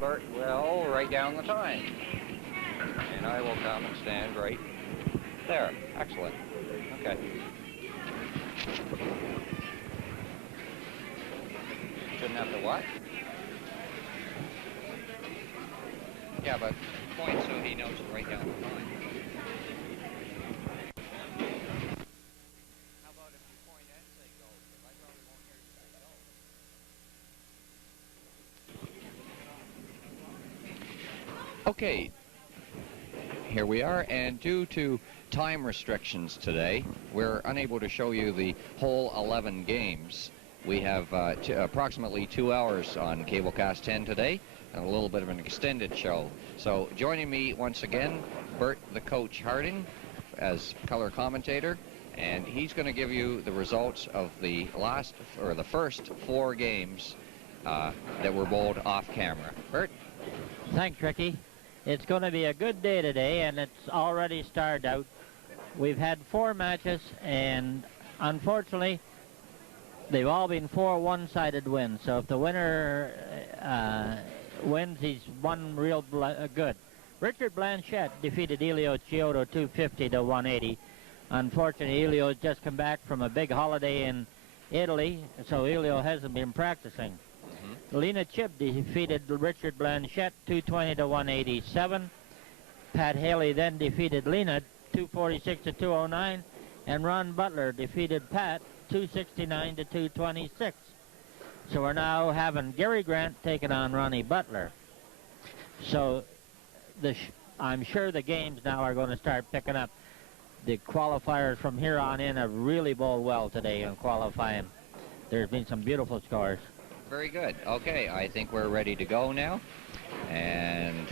Bert will write down the time. And I will come and stand right there. Excellent. Okay. Shouldn't have to what? Yeah, but point so he knows to write down the time. How about if you point and say go? Because I probably won't hear you say go. Okay. Here we are, and due to time restrictions today, we're unable to show you the whole 11 games. We have approximately 2 hours on Cablecast 10 today, and a little bit of an extended show. So joining me once again, Bert the Coach Harding as color commentator, and he's going to give you the results of the first 4 games that were bowled off camera. Bert? Thanks, Ricky. It's going to be a good day today, and it's already started out. We've had 4 matches, and unfortunately, they've all been 4 one-sided wins. So if the winner wins, he's won real good. Richard Blanchette defeated Elio Chiodo 250 to 180. Unfortunately, Elio's just come back from a big holiday in Italy, so Elio hasn't been practicing. Lena Chibb defeated Richard Blanchette 220 to 187. Pat Haley then defeated Lena 246 to 209, and Ron Butler defeated Pat 269 to 226. So we're now having Gary Grant taking on Ronnie Butler. So I'm sure the games now are going to start picking up. The qualifiers from here on in have really bowled well today in qualifying. There's been some beautiful scores. Very good. Okay, I think we're ready to go now. And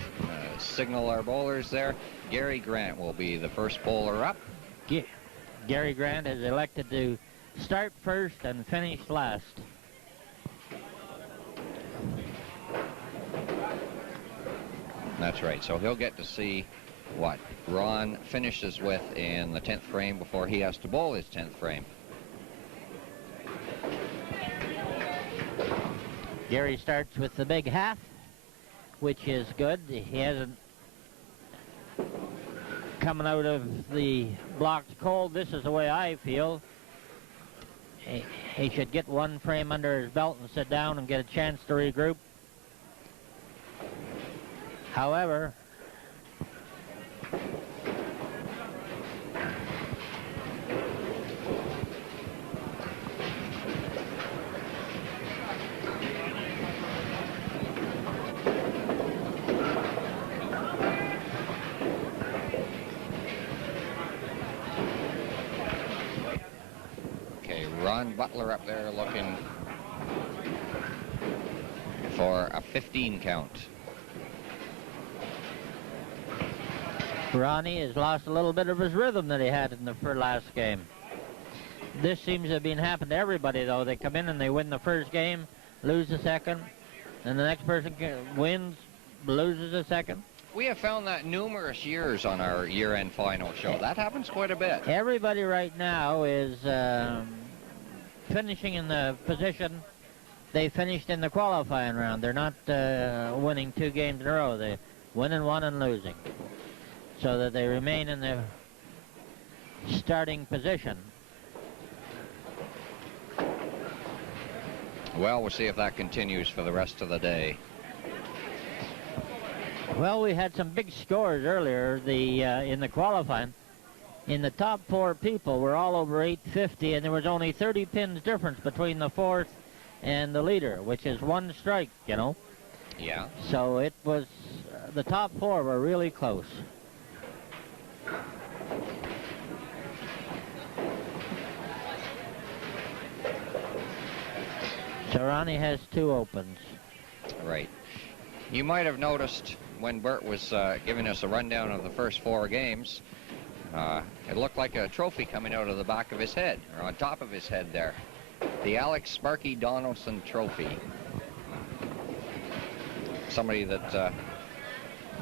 signal our bowlers there. Gary Grant will be the first bowler up. Gary Grant is elected to start first and finish last. That's right. So he'll get to see what Ron finishes with in the 10th frame before he has to bowl his 10th frame. Gary starts with the big half, which is good. He hasn't coming out of the blocked cold. This is the way I feel. He should get 1 frame under his belt and sit down and get a chance to regroup. However, Ron Butler up there looking for a 15 count. Ronnie has lost a little bit of his rhythm that he had in the last game. This seems to have been happening to everybody, though. They come in and they win the first game, lose the second, and the next person wins, loses the second. We have found that numerous years on our year-end final show. That happens quite a bit. Everybody right now is finishing in the position they finished in the qualifying round. They're not winning 2 games in a row. They're winning 1 and losing, so that they remain in the starting position. Well, we'll see if that continues for the rest of the day. Well, we had some big scores earlier in the qualifying. In the top 4 people were all over 850, and there was only 30 pins difference between the 4th and the leader, which is 1 strike, you know. Yeah. So it was, the top 4 were really close. So Ronnie has 2 opens. Right. You might have noticed when Bert was giving us a rundown of the first 4 games, it looked like a trophy coming out of the back of his head, or on top of his head there. The Alex Sparky Donaldson Trophy. Somebody that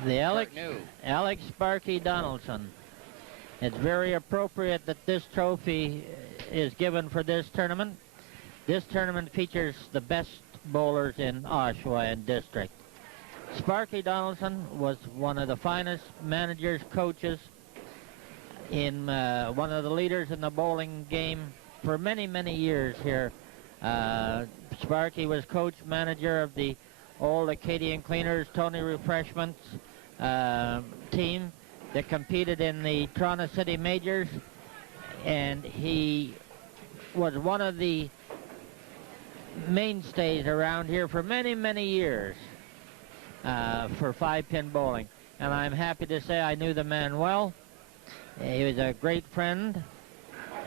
the Alex knew. Alex Sparky Donaldson. It's very appropriate that this trophy is given for this tournament. This tournament features the best bowlers in Oshawa and district. Sparky Donaldson was one of the finest managers, coaches, in one of the leaders in the bowling game for many, many years here. Sparky was coach manager of the old Acadian Cleaners Tony Refreshments team that competed in the Toronto City Majors, and he was one of the mainstays around here for many, many years for 5-pin bowling. And I'm happy to say I knew the man well. He was a great friend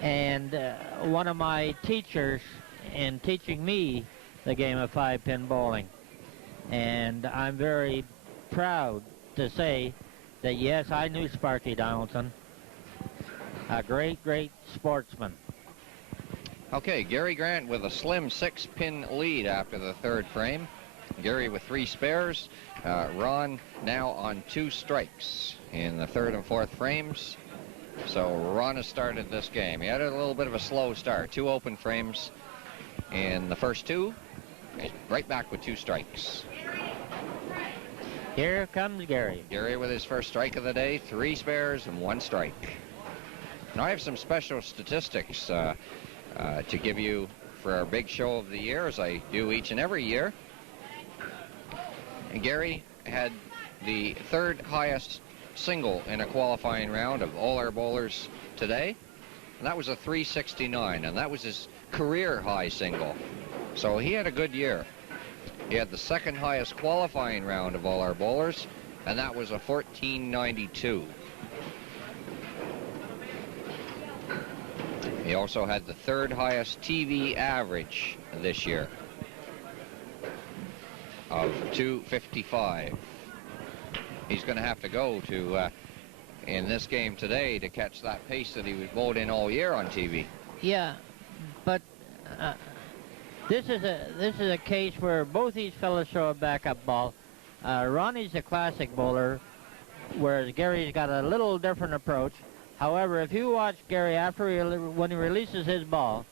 and one of my teachers in teaching me the game of 5-pin bowling. And I'm very proud to say that, yes, I knew Sparky Donaldson, a great, great sportsman. Okay, Gary Grant with a slim 6-pin lead after the third frame. Gary with 3 spares. Ron now on 2 strikes in the third and fourth frames. So Ron has started this game. He had a little bit of a slow start. 2 open frames in the first 2. He's right back with 2 strikes. Here comes Gary. Gary with his first strike of the day, 3 spares and 1 strike. Now I have some special statistics to give you for our big show of the year, as I do each and every year. And Gary had the 3rd highest single in a qualifying round of all our bowlers today, and that was a 369, and that was his career high single. So he had a good year. He had the 2nd highest qualifying round of all our bowlers, and that was a 1492. He also had the 3rd highest TV average this year of 255. He's going to have to go to in this game today to catch that pace that he was bowled in all year on TV. Yeah, but this is a case where both these fellows show a backup ball. Ronnie's a classic bowler, whereas Gary's got a little different approach. However, if you watch Gary when he releases his ball,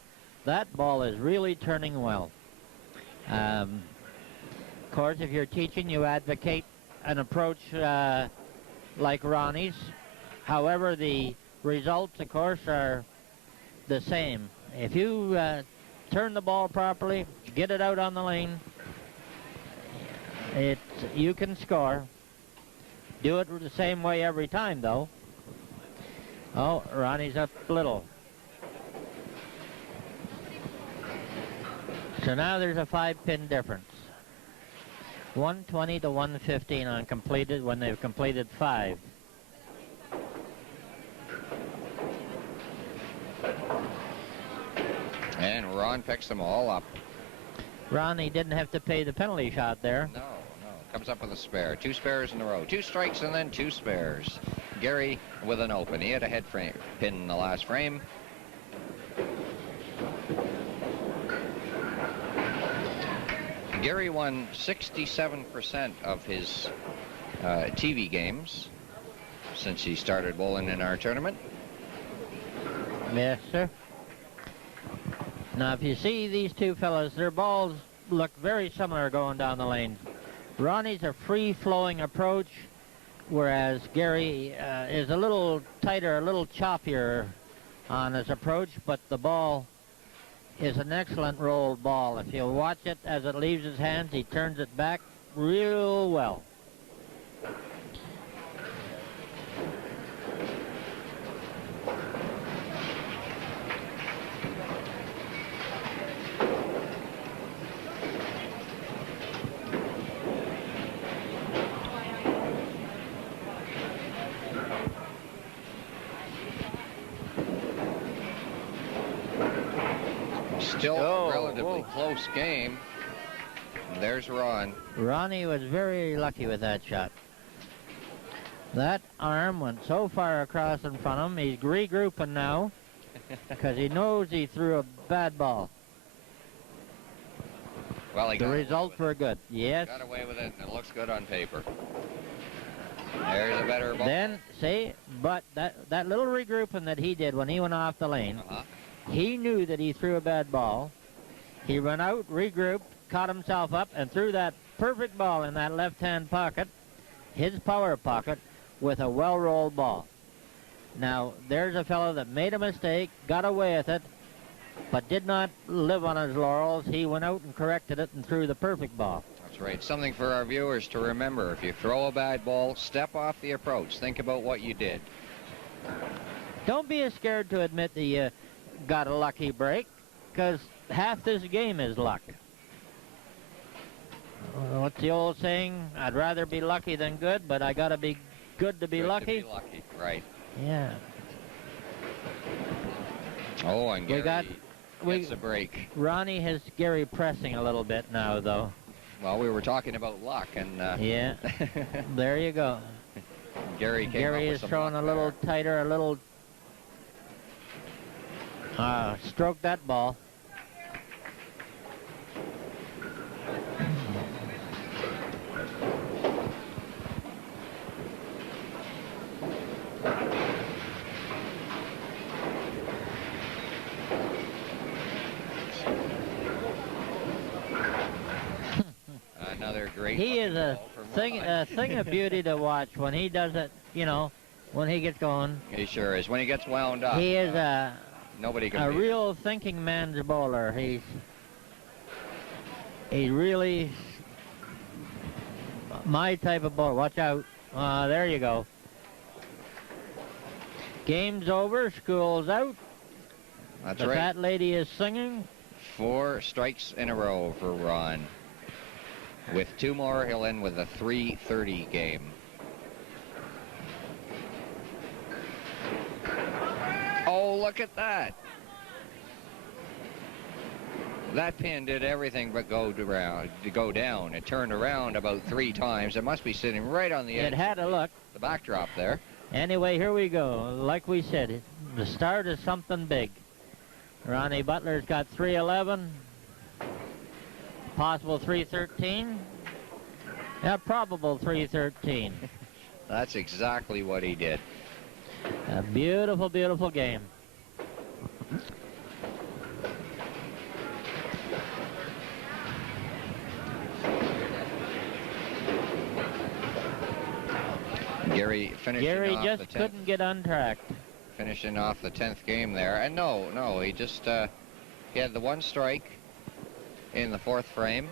that ball is really turning well. Of course, if you're teaching, you advocate an approach like Ronnie's. However, the results, of course, are the same. If you turn the ball properly, get it out on the lane, you can score. Do it the same way every time, though. Oh, Ronnie's up little. So now there's a 5-pin difference. 120 to 115 on completed when they've completed 5. And Ron picks them all up. Ronnie didn't have to pay the penalty shot there. No. Comes up with a spare. 2 spares in a row. 2 strikes and then 2 spares. Gary with an open. He had a head frame pin in the last frame. Gary won 67% of his TV games since he started bowling in our tournament. Yes, sir. Now, if you see these two fellows, their balls look very similar going down the lane. Ronnie's a free-flowing approach, whereas Gary is a little tighter, a little choppier on his approach, but the ball is an excellent rolled ball. If you watch it as it leaves his hands, he turns it back real well. Still a relatively close game. And there's Ron. Ronnie was very lucky with that shot. That arm went so far across in front of him, he's regrouping now because he knows he threw a bad ball. Well, the results were good. Yes. Got away with it, and it looks good on paper. There's a better ball. Then, see, but that little regrouping that he did when he went off the lane, he knew that he threw a bad ball. He ran out, regrouped, caught himself up, and threw that perfect ball in that left-hand pocket, his power pocket, with a well-rolled ball. Now, there's a fellow that made a mistake, got away with it, but did not live on his laurels. He went out and corrected it and threw the perfect ball. That's right. Something for our viewers to remember. If you throw a bad ball, step off the approach. Think about what you did. Don't be scared to admit that you got a lucky break, because half this game is luck. What's the old saying? I'd rather be lucky than good, but I got to be good to be lucky. To be lucky, right. Yeah. Oh, and Gary gets a break. Ronnie has Gary pressing a little bit now, though. Well, we were talking about luck, and... yeah, there you go. Gary is throwing a little tighter, a little... stroke that ball. Another great... He is a thing of beauty to watch when he does it, you know, when he gets going. He sure is. When he gets wound up. He is nobody can a beat real thinking man's bowler. He's really my type of bowler. Watch out. There you go. Game's over. School's out. That's the right. fat lady is singing. 4 strikes in a row for Ron. With 2 more, he'll end with a 3:30 game. Oh, look at that. That pin did everything but go down. It turned around about 3 times. It must be sitting right on the edge. It had a look. The backdrop there. Anyway, here we go. Like we said, the start is something big. Ronnie Butler's got 311. Possible 313. Yeah, probable 313. That's exactly what he did. A beautiful, beautiful game. Gary finishing Gary off just the 10th. couldn't get untracked. Finishing off the 10th game there. And no, he just he had the 1 strike in the 4th frame.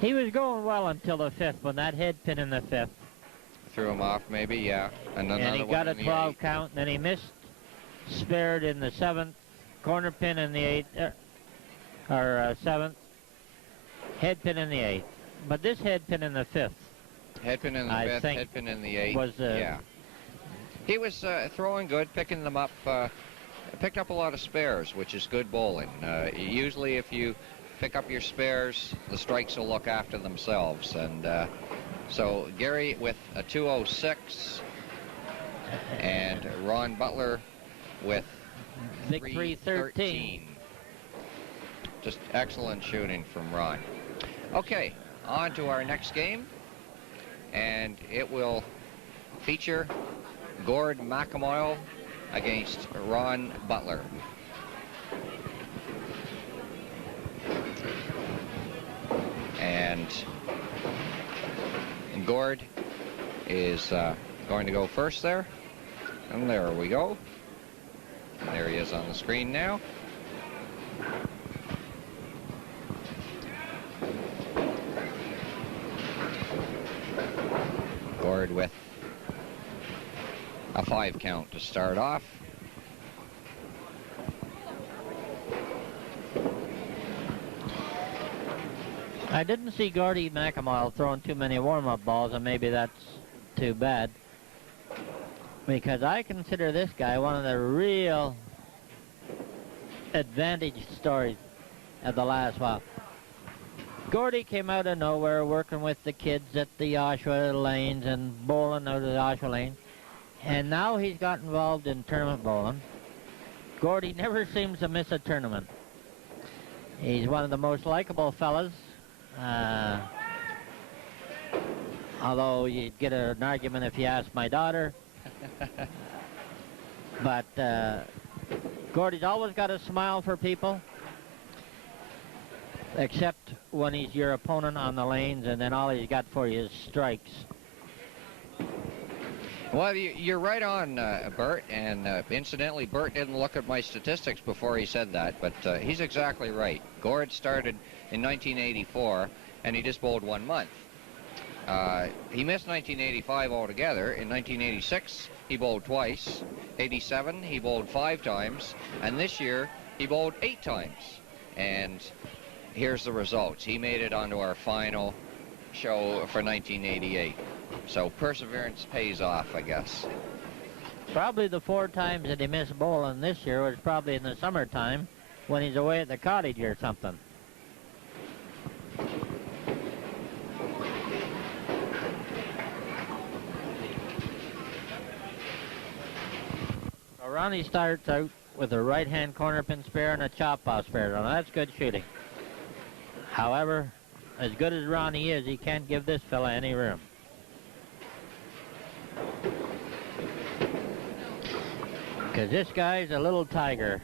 He was going well until the 5th, when that head pin in the 5th. Threw him off maybe, yeah. And he got a 12 8th. count, and then he missed, spared in the 7th, corner pin in the 8th, or 7th, head pin in the 8th. But this head pin in the 5th, head pin in the 5th, head pin in the 8th. Was, yeah. He was throwing good, picking them up, picked up a lot of spares, which is good bowling. Usually if you pick up your spares, the strikes will look after themselves. And so Gary with a 206 and Ron Butler with 313. Just excellent shooting from Ron. Okay, on to our next game. And it will feature Gord McAmoyle against Ron Butler. And Gord is going to go first there. And there we go. And there he is on the screen now. Gord with a 5 count to start off. I didn't see Gordy McAmoyle throwing too many warm-up balls, and maybe that's too bad, because I consider this guy one of the real advantage stories of the last while. Gordy came out of nowhere working with the kids at the Oshawa lanes and bowling out of the Oshawa lane, and now he's got involved in tournament bowling. Gordy never seems to miss a tournament. He's one of the most likable fellas. Although you'd get an argument if you asked my daughter. But Gordy's always got a smile for people, except when he's your opponent on the lanes, and then all he's got for you is strikes. Well, you're right on, Bert, and incidentally, Bert didn't look at my statistics before he said that, but he's exactly right. Gord started in 1984, and he just bowled 1 month. He missed 1985 altogether. In 1986, he bowled twice. 87, he bowled 5 times, and this year, he bowled 8 times. And here's the results. He made it onto our final show for 1988. So perseverance pays off, I guess. Probably the 4 times that he missed bowling this year was probably in the summertime when he's away at the cottage or something. So Ronnie starts out with a right-hand corner pin spare and a chop-off spare. Now that's good shooting. However, as good as Ronnie is, he can't give this fella any room. Because this guy's a little tiger.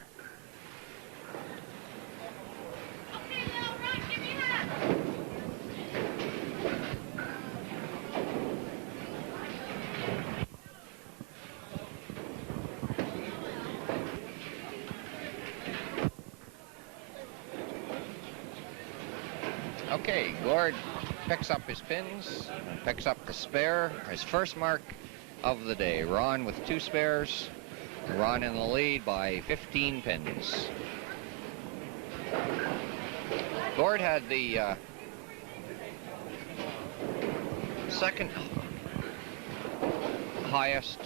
Okay, Gord picks up his pins, picks up the spare, his first mark of the day. Ron with 2 spares. Ron in the lead by 15 pins. Gord had the second highest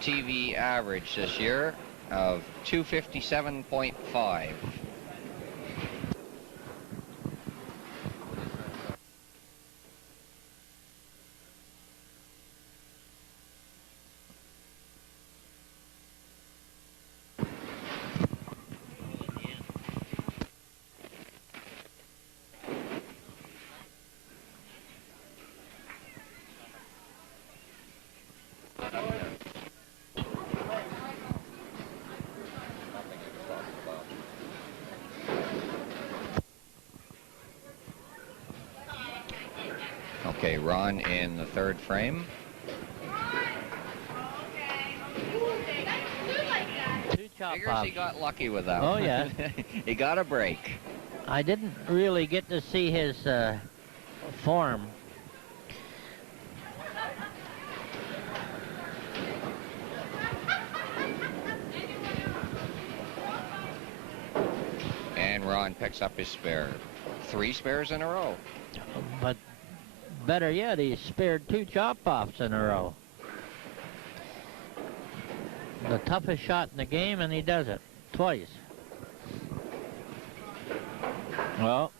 TV average this year of 257.5. Okay, Ron in the 3rd frame. 2 chop-offs. Figures he got lucky with that Oh, one. yeah. He got a break. I didn't really get to see his form. And Ron picks up his spare. 3 spares in a row. But better yet, he spared 2 chop-offs in a row. The toughest shot in the game, and he does it twice. Well,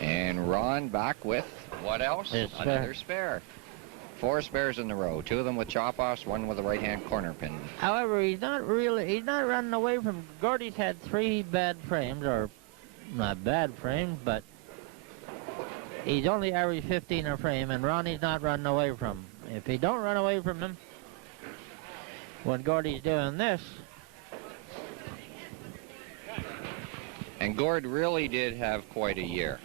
and Ron back with what else? His spare. Another spare. 4 spares in a row. 2 of them with chop-offs, 1 with a right-hand corner pin. however, he's not running away from. Gordy's had 3 bad frames, or not bad frames, but he's only averaged 15 a frame, and Ronnie's not running away from him. If he don't run away from him, when Gordy's doing this. And Gord really did have quite a year.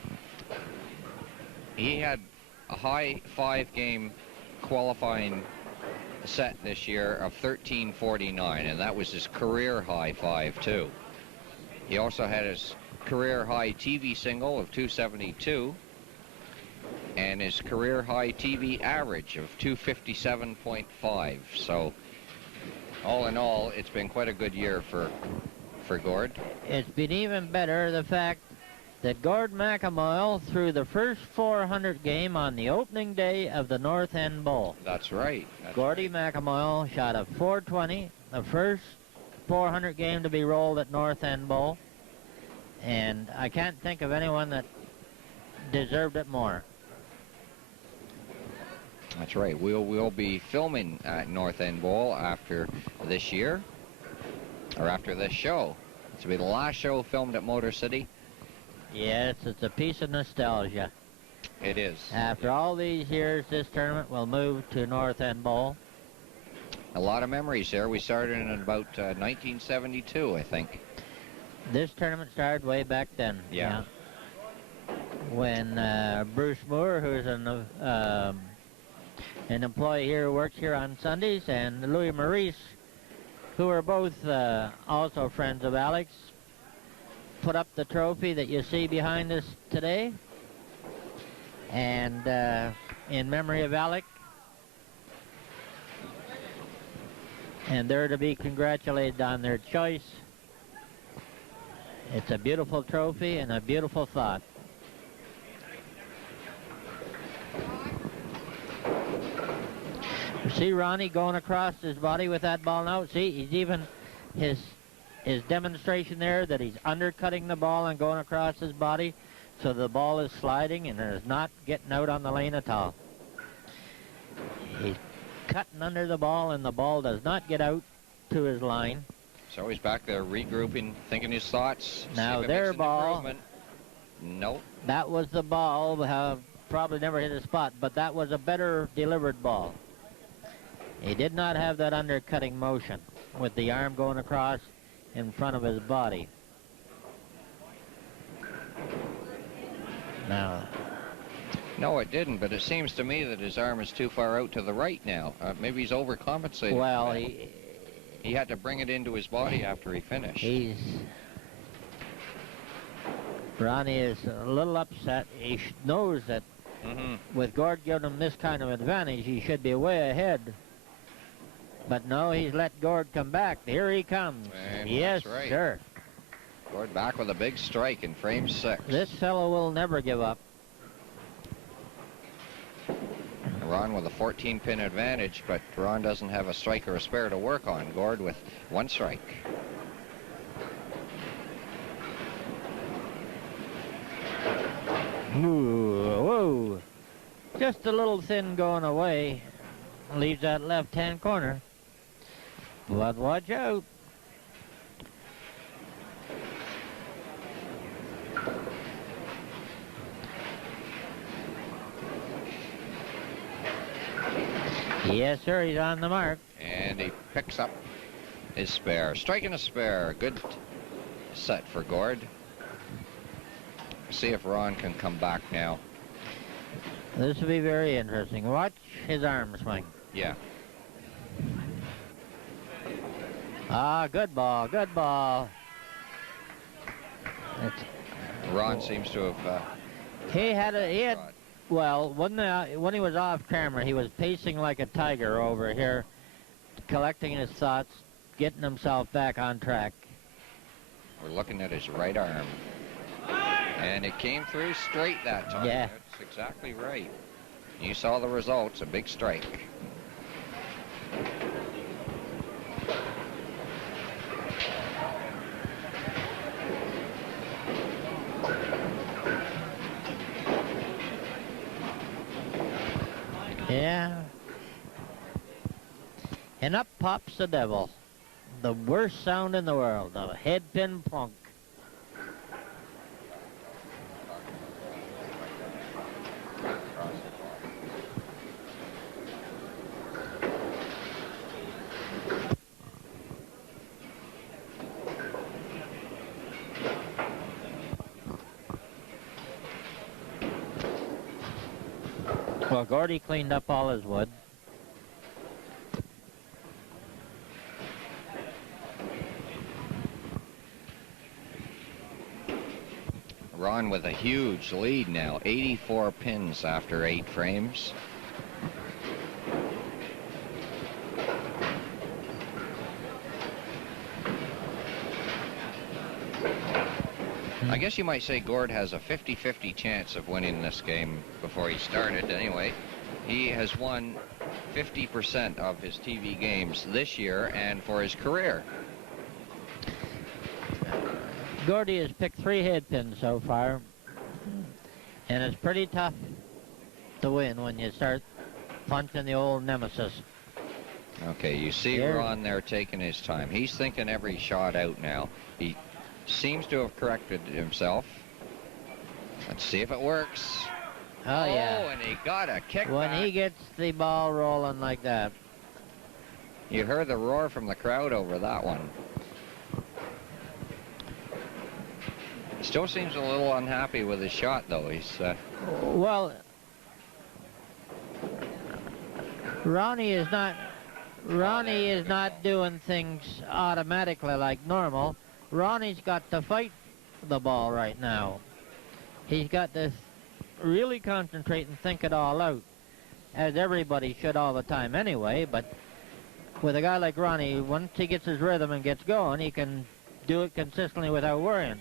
He had a high 5-game qualifying set this year of 1349, and that was his career high 5 too. He also had his career high TV single of 272 and his career high TV average of 257.5. So all in all, it's been quite a good year for Gord. It's been even better the fact that Gord McAmoyle threw the first 400 game on the opening day of the North End Bowl. That's right. Gordy McAmoyle shot a 420, the first 400 game to be rolled at North End Bowl, and I can't think of anyone that deserved it more. That's right. We'll be filming at North End Bowl after this year. or after this show. This will be the last show filmed at Motor City. Yes, it's a piece of nostalgia. It is. After all these years, this tournament will move to North End Bowl. A lot of memories there. We started in about 1972, I think. This tournament started way back then. Yeah. When Bruce Moore, who's an employee here who works here on Sundays, and Louis Maurice, who are both also friends of Alex, put up the trophy that you see behind us today. And in memory of Alec. And they're to be congratulated on their choice. It's a beautiful trophy and a beautiful thought. See Ronnie going across his body with that ball now? See, he's even his demonstration there that he's undercutting the ball and going across his body, so the ball is sliding and it is not getting out on the lane at all. He's cutting under the ball and the ball does not get out to his line. So he's back there regrouping, thinking his thoughts. Now their ball. Nope. That was the ball. Probably never hit a spot, but that was a better delivered ball. He did not have that undercutting motion with the arm going across in front of his body. Now. No, it didn't, but it seems to me that his arm is too far out to the right now. Maybe he's overcompensating. Well, he had to bring it into his body after he finished. Ronnie is a little upset. He knows that with Gord giving him this kind of advantage, he should be way ahead. But no, he's let Gord come back. Here he comes. And yes, that's right. Sir. Gord back with a big strike in frame 6. This fellow will never give up. Ron with a 14-pin advantage, but Ron doesn't have a strike or a spare to work on. Gord with 1 strike. Ooh, whoa. Just a little thin going away. Leaves that left-hand corner. But watch out. Yes, sir, he's on the mark. And he picks up his spare. Striking a spare. Good set for Gord. See if Ron can come back now. This will be very interesting. Watch his arm swing. Yeah. Ah, good ball, good ball. Ron seems to have... He had, well, when he was off camera, he was pacing like a tiger over here, collecting his thoughts, getting himself back on track. We're looking at his right arm. And it came through straight that time. Yeah. That's exactly right. You saw the results, a big strike. Yeah. And up pops the devil. The worst sound in the world, a headpin plunk. Well, Gordy cleaned up all his wood. Ron with a huge lead now, 84 pins after 8 frames. I guess you might say Gord has a 50-50 chance of winning this game before he started. Anyway, he has won 50% of his TV games this year and for his career. Gordy has picked 3 headpins so far, and it's pretty tough to win when you start punching the old nemesis. Okay, you see Here. Ron there taking his time. He's thinking every shot out now. He seems to have corrected himself. Let's see if it works. Oh, yeah. And he got a kick When back. he gets the ball rolling like that. You heard the roar from the crowd over that one. Still seems a little unhappy with his shot, though. He's Well, Ronnie is not doing things automatically like normal. Ronnie's got to fight the ball right now. He's got to really concentrate and think it all out, as everybody should all the time anyway. But with a guy like Ronnie, once he gets his rhythm and gets going, he can do it consistently without worrying.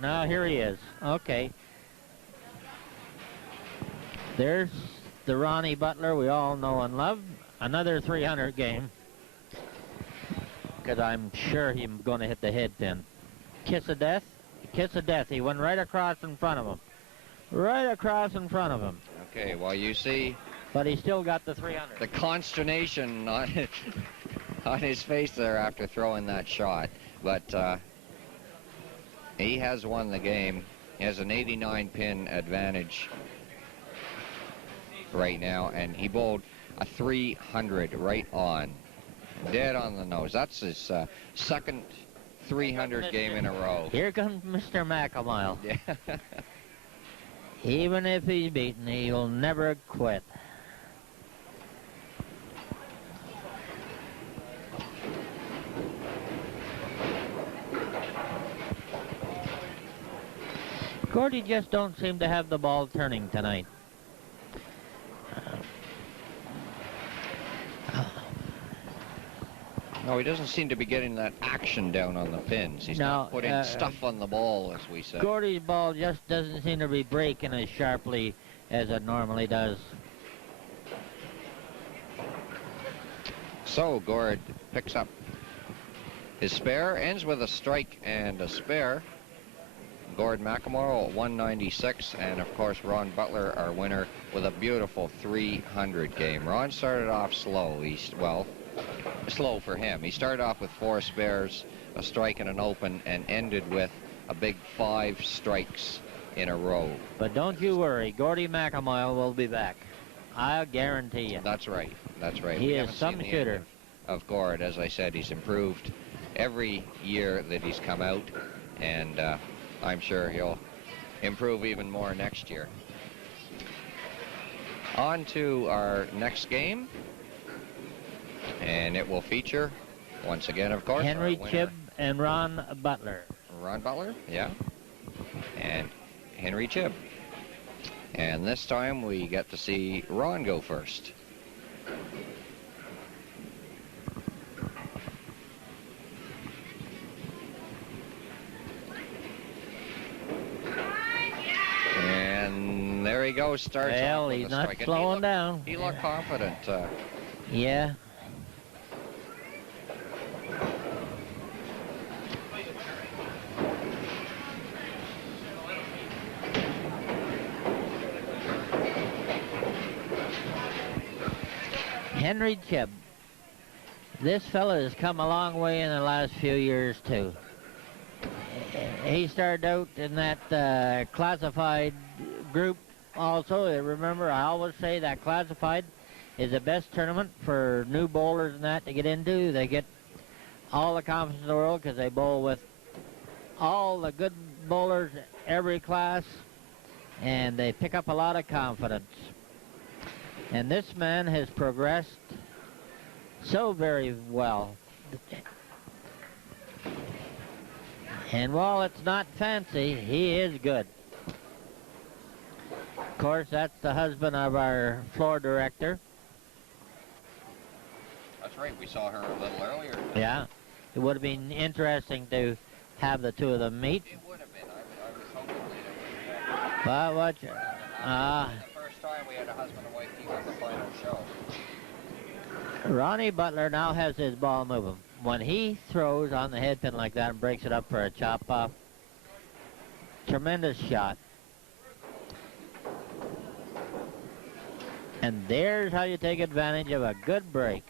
Now here he is. Okay. There's the Ronnie Butler we all know and love. Another 300 game. Because I'm sure he's going to hit the head pin. Kiss of death. Kiss of death. He went right across in front of him. Right across in front of him. okay. Well, you see But he still got the 300. the consternation on his face there after throwing that shot. But he has won the game. He has an 89 pin advantage right now, and he bowled a 300 right on, dead on the nose. That's his second 300 game in a row. Here comes Mr. McElmile. Yeah. Even if he's beaten, he'll never quit. Gordy just don't seem to have the ball turning tonight. No, he doesn't seem to be getting that action down on the pins. He's not putting stuff on the ball, as we say. Gordy's ball just doesn't seem to be breaking as sharply as it normally does. So Gord picks up his spare, ends with a strike and a spare. Gord McElmore at 196, and of course Ron Butler, our winner, with a beautiful 300 game. Ron started off slow. Slow for him. He started off with 4 spares, a strike and an open, and ended with a big 5 strikes in a row. But don't you worry, Gordy McElmile will be back. I'll guarantee you. That's right. That's right. He We is haven't some seen the shooter. end of Gord. As I said, he's improved every year that he's come out, and I'm sure he'll improve even more next year. On to our next game, and it will feature, once again, of course, Henry our winner, Chibb and Ron Butler. Ron Butler, yeah, and Henry Chibb. And this time we get to see Ron go first. And there he goes, starts Well, off with he's a not strike. And slowing down. He looked confident. Yeah. Henry Chibb. This fella has come a long way in the last few years, too. He started out in that classified group also. Remember, I always say that classified is the best tournament for new bowlers and that to get into. They get all the confidence in the world because they bowl with all the good bowlers, every class, and they pick up a lot of confidence. And this man has progressed so very well. And while it's not fancy, he is good. Of course, that's the husband of our floor director. That's right, we saw her a little earlier. Yeah, it would have been interesting to have the two of them meet. It would have been. I was hoping that it would have But happened. The first time we had a husband and wife team on the final show. Ronnie Butler now has his ball moving. When he throws on the head pin like that and breaks it up for a chop off, tremendous shot. And there's how you take advantage of a good break.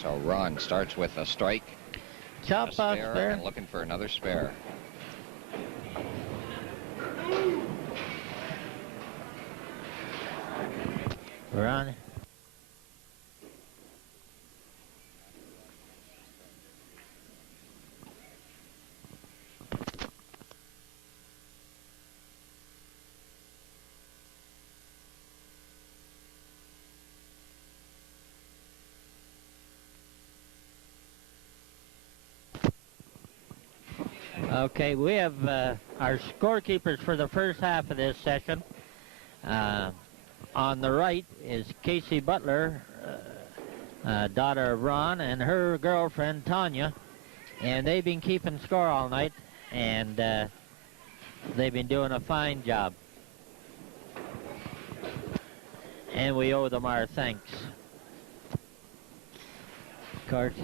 So Ron starts with a strike, Chop a off spare, spare. and looking for another spare. Ron. Okay, we have our scorekeepers for the first half of this session. On the right is Casey Butler, daughter of Ron, and her girlfriend Tanya, and they've been keeping score all night, and they've been doing a fine job. And we owe them our thanks. Of course,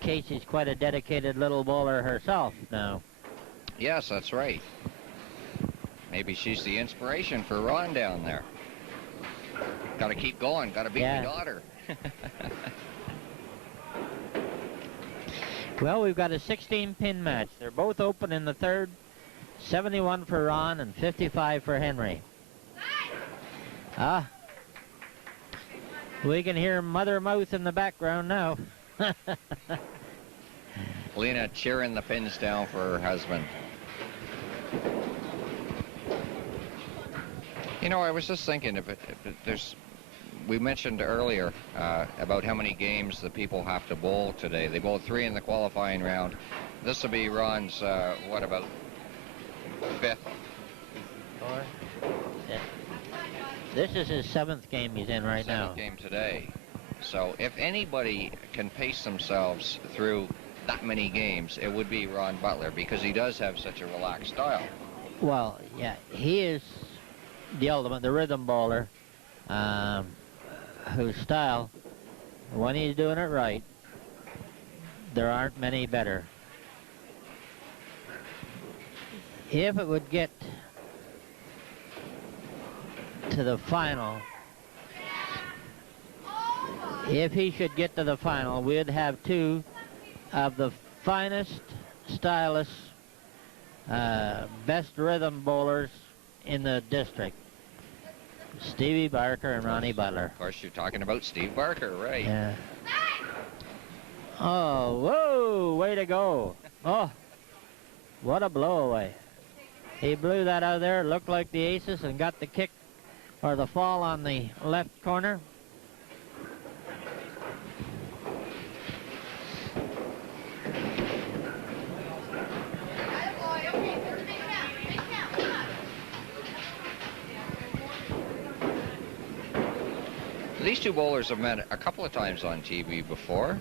Casey's quite a dedicated little bowler herself now. Yes, that's right. Maybe she's the inspiration for Ron down there. Got to keep going. Got to beat my daughter. Well, we've got a 16-pin match. They're both open in the third. 71 for Ron and 55 for Henry. We can hear Mother Mouth in the background now. Lena cheering the pins down for her husband. You know, I was just thinking, if there's, we mentioned earlier about how many games the people have to bowl today. They bowled 3 in the qualifying round. This will be Ron's, what, about 5th? 4. Yeah. This is his 7th game he's in right now. 7th game today. So if anybody can pace themselves through that many games, it would be Ron Butler, because he does have such a relaxed style. Well, yeah, he is the ultimate, the rhythm bowler, whose style, when he's doing it right, there aren't many better. If it would get to the final, if he should get to the final, we'd have 2 of the finest, stylists, best rhythm bowlers in the district. Stevie Barker and Ronnie Butler. Of course, you're talking about Steve Barker, right? Yeah. Oh, whoa, way to go. Oh, what a blow away. He blew that out of there, looked like the aces, and got the kick or the fall on the left corner. These two bowlers have met a couple of times on TV before.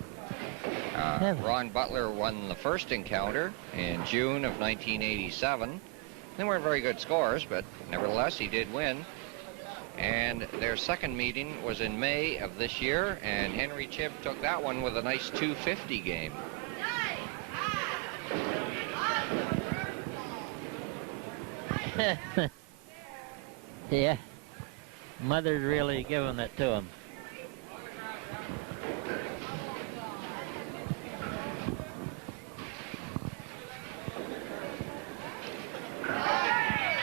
Ron Butler won the first encounter in June of 1987. They weren't very good scores, but nevertheless, he did win. And their second meeting was in May of this year, and Henry Chibb took that one with a nice 250 game. Yeah, Mother's really giving it to him.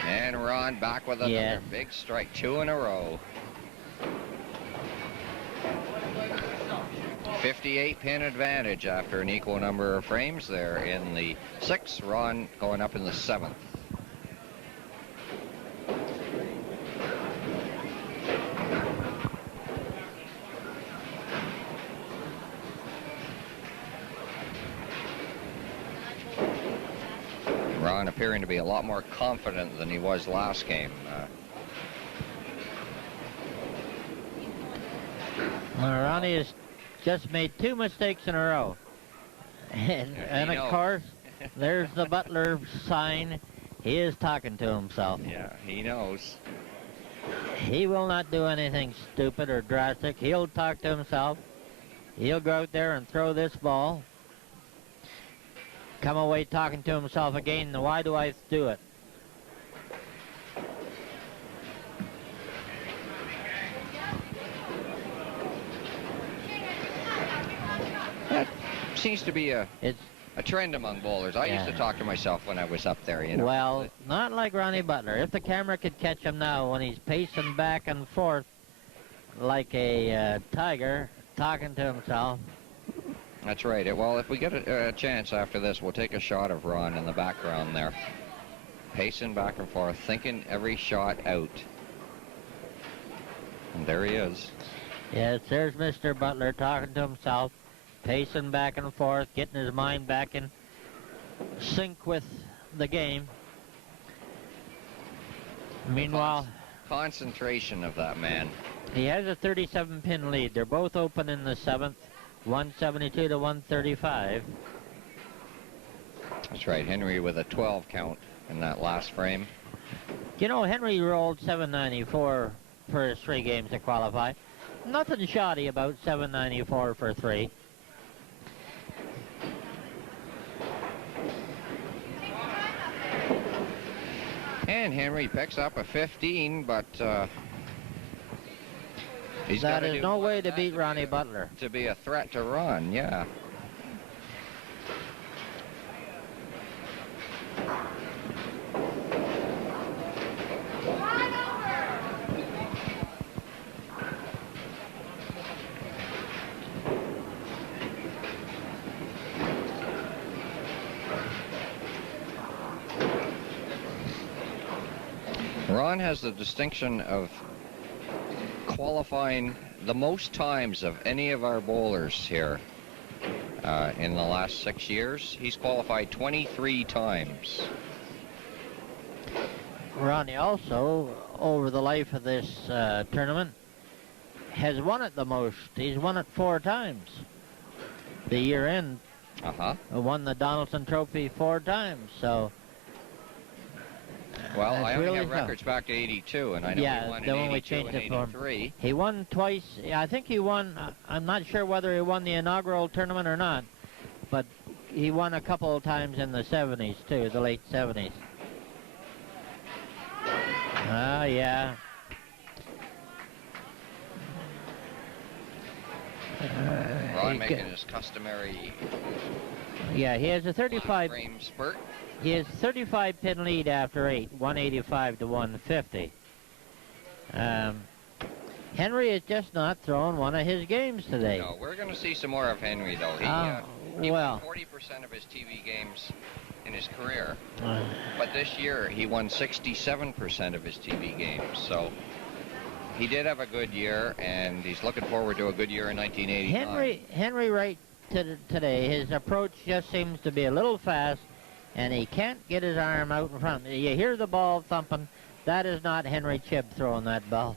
And Ron back with another big strike, 2 in a row. 58 pin advantage after an equal number of frames there in the 6th. Ron going up in the 7th. Ron appearing to be a lot more confident than he was last game. Ronnie has just made 2 mistakes in a row. And of course, there's the Butler sign. He is talking to himself. Yeah, he knows. He will not do anything stupid or drastic. He'll talk to himself. He'll go out there and throw this ball. Come away talking to himself again. Why do I do it? seems to be a It's trend among bowlers. I used to Yeah. talk to myself when I was up there, you know. Well, not like Ronnie Butler. If the camera could catch him now when he's pacing back and forth like a tiger talking to himself. That's right. Well, if we get a chance after this, we'll take a shot of Ron in the background there. Pacing back and forth, thinking every shot out. And there he is. Yes, there's Mr. Butler talking to himself, pacing back and forth, getting his mind back in sync with the game. Meanwhile, Concentration of that man. he has a 37-pin lead. They're both open in the 7th, 172 to 135. That's right. Henry with a 12 count in that last frame. You know, Henry rolled 794 for his 3 games to qualify. Nothing shoddy about 794 for 3. And Henry picks up a 15, but he's That gotta is do no more way than to that beat be Ronnie a- Butler. To be a threat to Ron, yeah. Ron has the distinction of qualifying the most times of any of our bowlers here in the last 6 years. He's qualified 23 times. Ronnie also, over the life of this tournament, has won it the most. He's won it 4 times. The year end, won the Donaldson Trophy 4 times, so... Well, That's I only really have tough. records back to 82, and I know Yeah, he won in the one we 82 changed and it for him. 83. He won twice. I think he won, I'm not sure whether he won the inaugural tournament or not, but he won a couple of times in the 70s, too, the late 70s. Yeah. Ron he making ca- his customary Yeah, he has a 35. frame spurt. He has 35 pin lead after 8, 185 to 150. Henry has just not thrown one of his games today. No, we're going to see some more of Henry, though. He well. won 40% of his TV games in his career, Uh, but this year he won 67% of his TV games. So he did have a good year, and he's looking forward to a good year in 1989. Henry right today, his approach just seems to be a little fast, and he can't get his arm out in front. You hear the ball thumping. That is not Henry Chibb throwing that ball.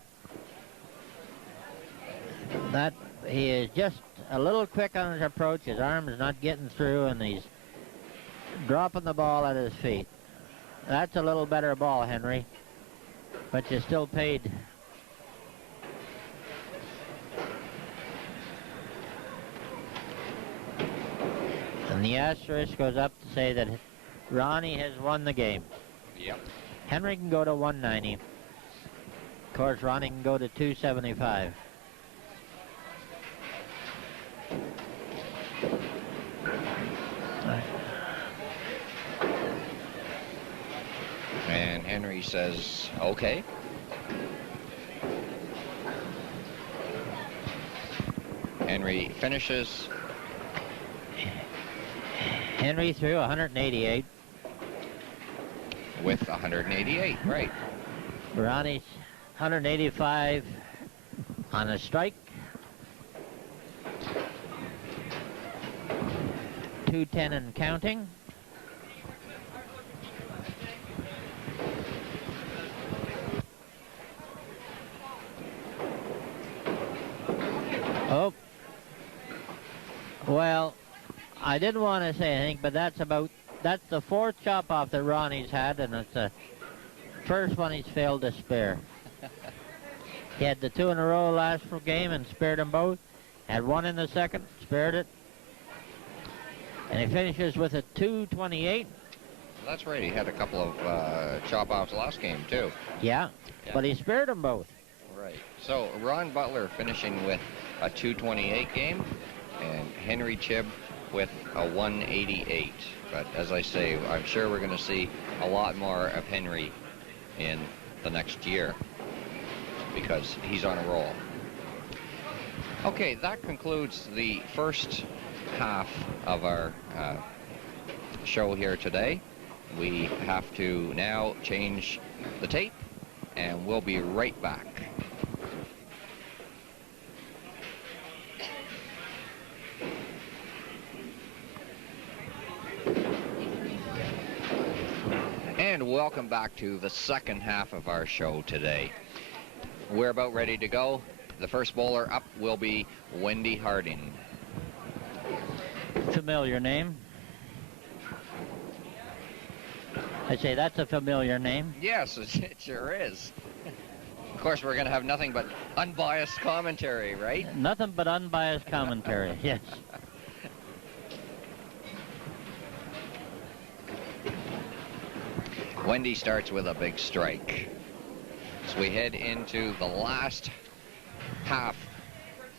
That he is just a little quick on his approach. His arm is not getting through, and he's dropping the ball at his feet. That's a little better ball, Henry, but you still paid. And the asterisk goes up to say that Ronnie has won the game. Yep. Henry can go to 190. Of course, Ronnie can go to 275. And Henry says, okay. Henry finishes. Henry threw 188. With 188, right. Ronnie's 185 on a strike. 210 and counting. Oh. Well, I didn't want to say anything, but that's the 4th chop off that Ronnie's had, and it's the first one he's failed to spare. He had the 2 in a row last game and spared them both. Had 1 in the 2nd, spared it. And he finishes with a 228. That's right. He had a couple of chop-offs last game, too. Yeah, but he spared them both. Right. So Ron Butler finishing with a 228 game, and Henry Chibb with a 188. But as I say, I'm sure we're going to see a lot more of Henry in the next year because he's on a roll. Okay, that concludes the first half of our show here today. We have to now change the tape, and we'll be right back. And welcome back to the second half of our show today. We're about ready to go. The first bowler up will be Wendy Harding. Familiar name. I say that's a familiar name. Yes, it sure is. Of course, we're going to have nothing but unbiased commentary, right? Nothing but unbiased commentary, yes. Wendy starts with a big strike. So we head into the last half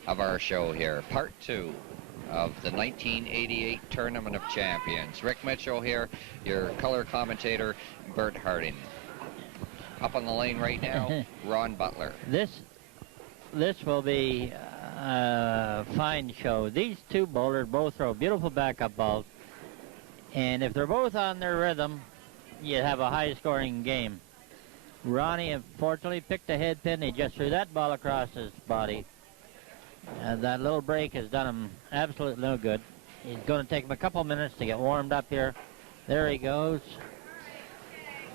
of our show here, part 2 of the 1988 Tournament of Champions. Rick Mitchell here, your color commentator, Bert Harding. Up on the lane right now, Ron Butler. This will be a fine show. These two bowlers both throw beautiful backup balls, and if they're both on their rhythm, you have a high-scoring game. Ronnie, unfortunately, picked a head pin. He just threw that ball across his body. And that little break has done him absolutely no good. He's going to take him a couple minutes to get warmed up here. There he goes.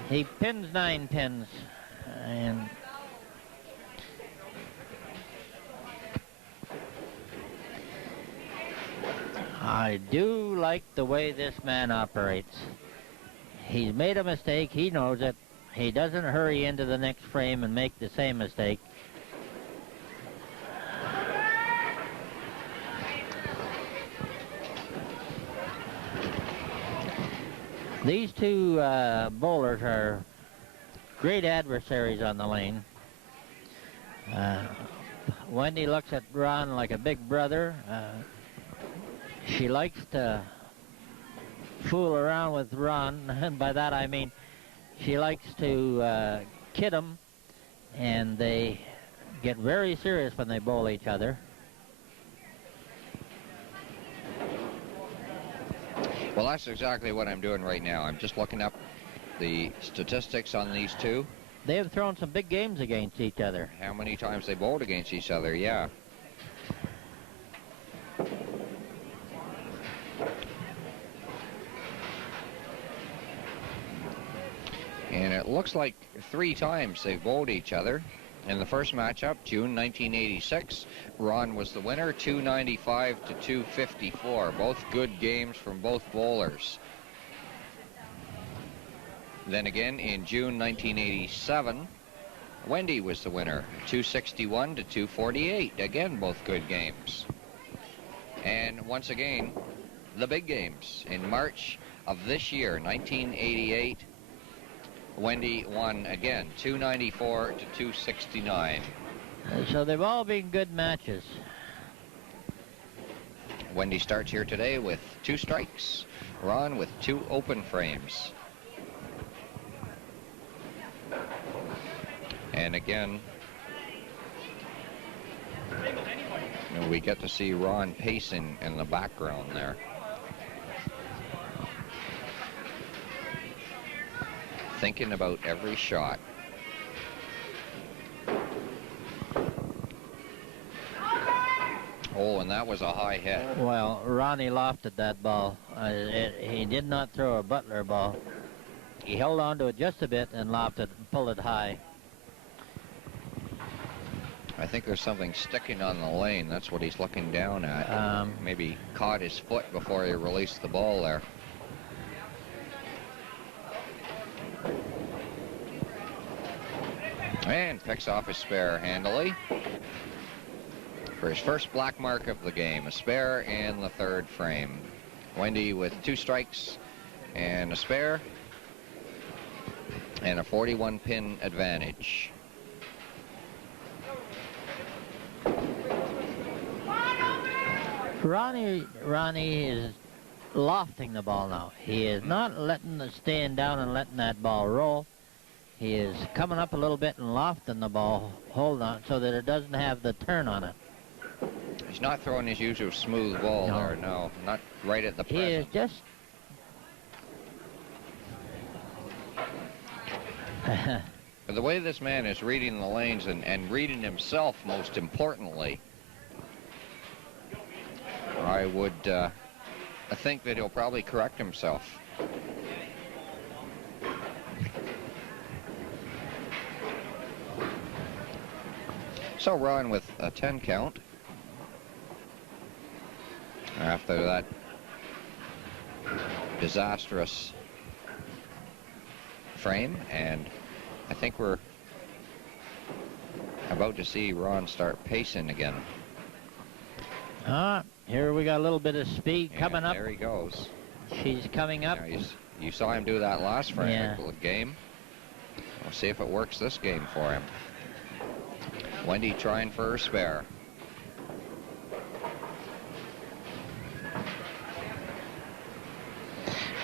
He pins 9 pins. And I do like the way this man operates. He's made a mistake. He knows it. He doesn't hurry into the next frame and make the same mistake. These two bowlers are great adversaries on the lane. Wendy looks at Ron like a big brother. She likes to fool around with Ron, and by that I mean she likes to kid him, and they get very serious when they bowl each other. Well, that's exactly what I'm doing right now. I'm just looking up the statistics on these two. They have thrown some big games against each other. How many times they bowled against each other, yeah. And it looks like 3 times they've bowled each other. In the first matchup, June 1986, Ron was the winner, 295 to 254. Both good games from both bowlers. Then again, in June 1987, Wendy was the winner, 261 to 248. Again, both good games. And once again, the big games. In March of this year, 1988, Wendy won again, 294 to 269. So they've all been good matches. Wendy starts here today with 2 strikes. Ron with 2 open frames. And again, we get to see Ron pacing in the background there. Thinking about every shot. Oh, and that was a high hit. Well, Ronnie lofted that ball. He did not throw a Butler ball. He held on to it just a bit and lofted and pulled it high. I think there's something sticking on the lane. That's what he's looking down at. Maybe caught his foot before he released the ball there. And picks off his spare handily. For his first black mark of the game, a spare in the 3rd frame. Wendy with 2 strikes and a spare and a 41 pin advantage. Ronnie is lofting the ball now. He is not staying down and letting that ball roll. He is coming up a little bit and lofting the ball, hold on, so that it doesn't have the turn on it. He's not throwing his usual smooth ball there, no. Not right at the present. He is just... The way this man is reading the lanes and reading himself, most importantly, I would think that he'll probably correct himself. So Ron with a 10 count after that disastrous frame, and I think we're about to see Ron start pacing again. Here we got a little bit of speed coming up. There he goes. She's coming up. You saw him do that last frame game. We'll see if it works this game for him. Wendy trying for her spare.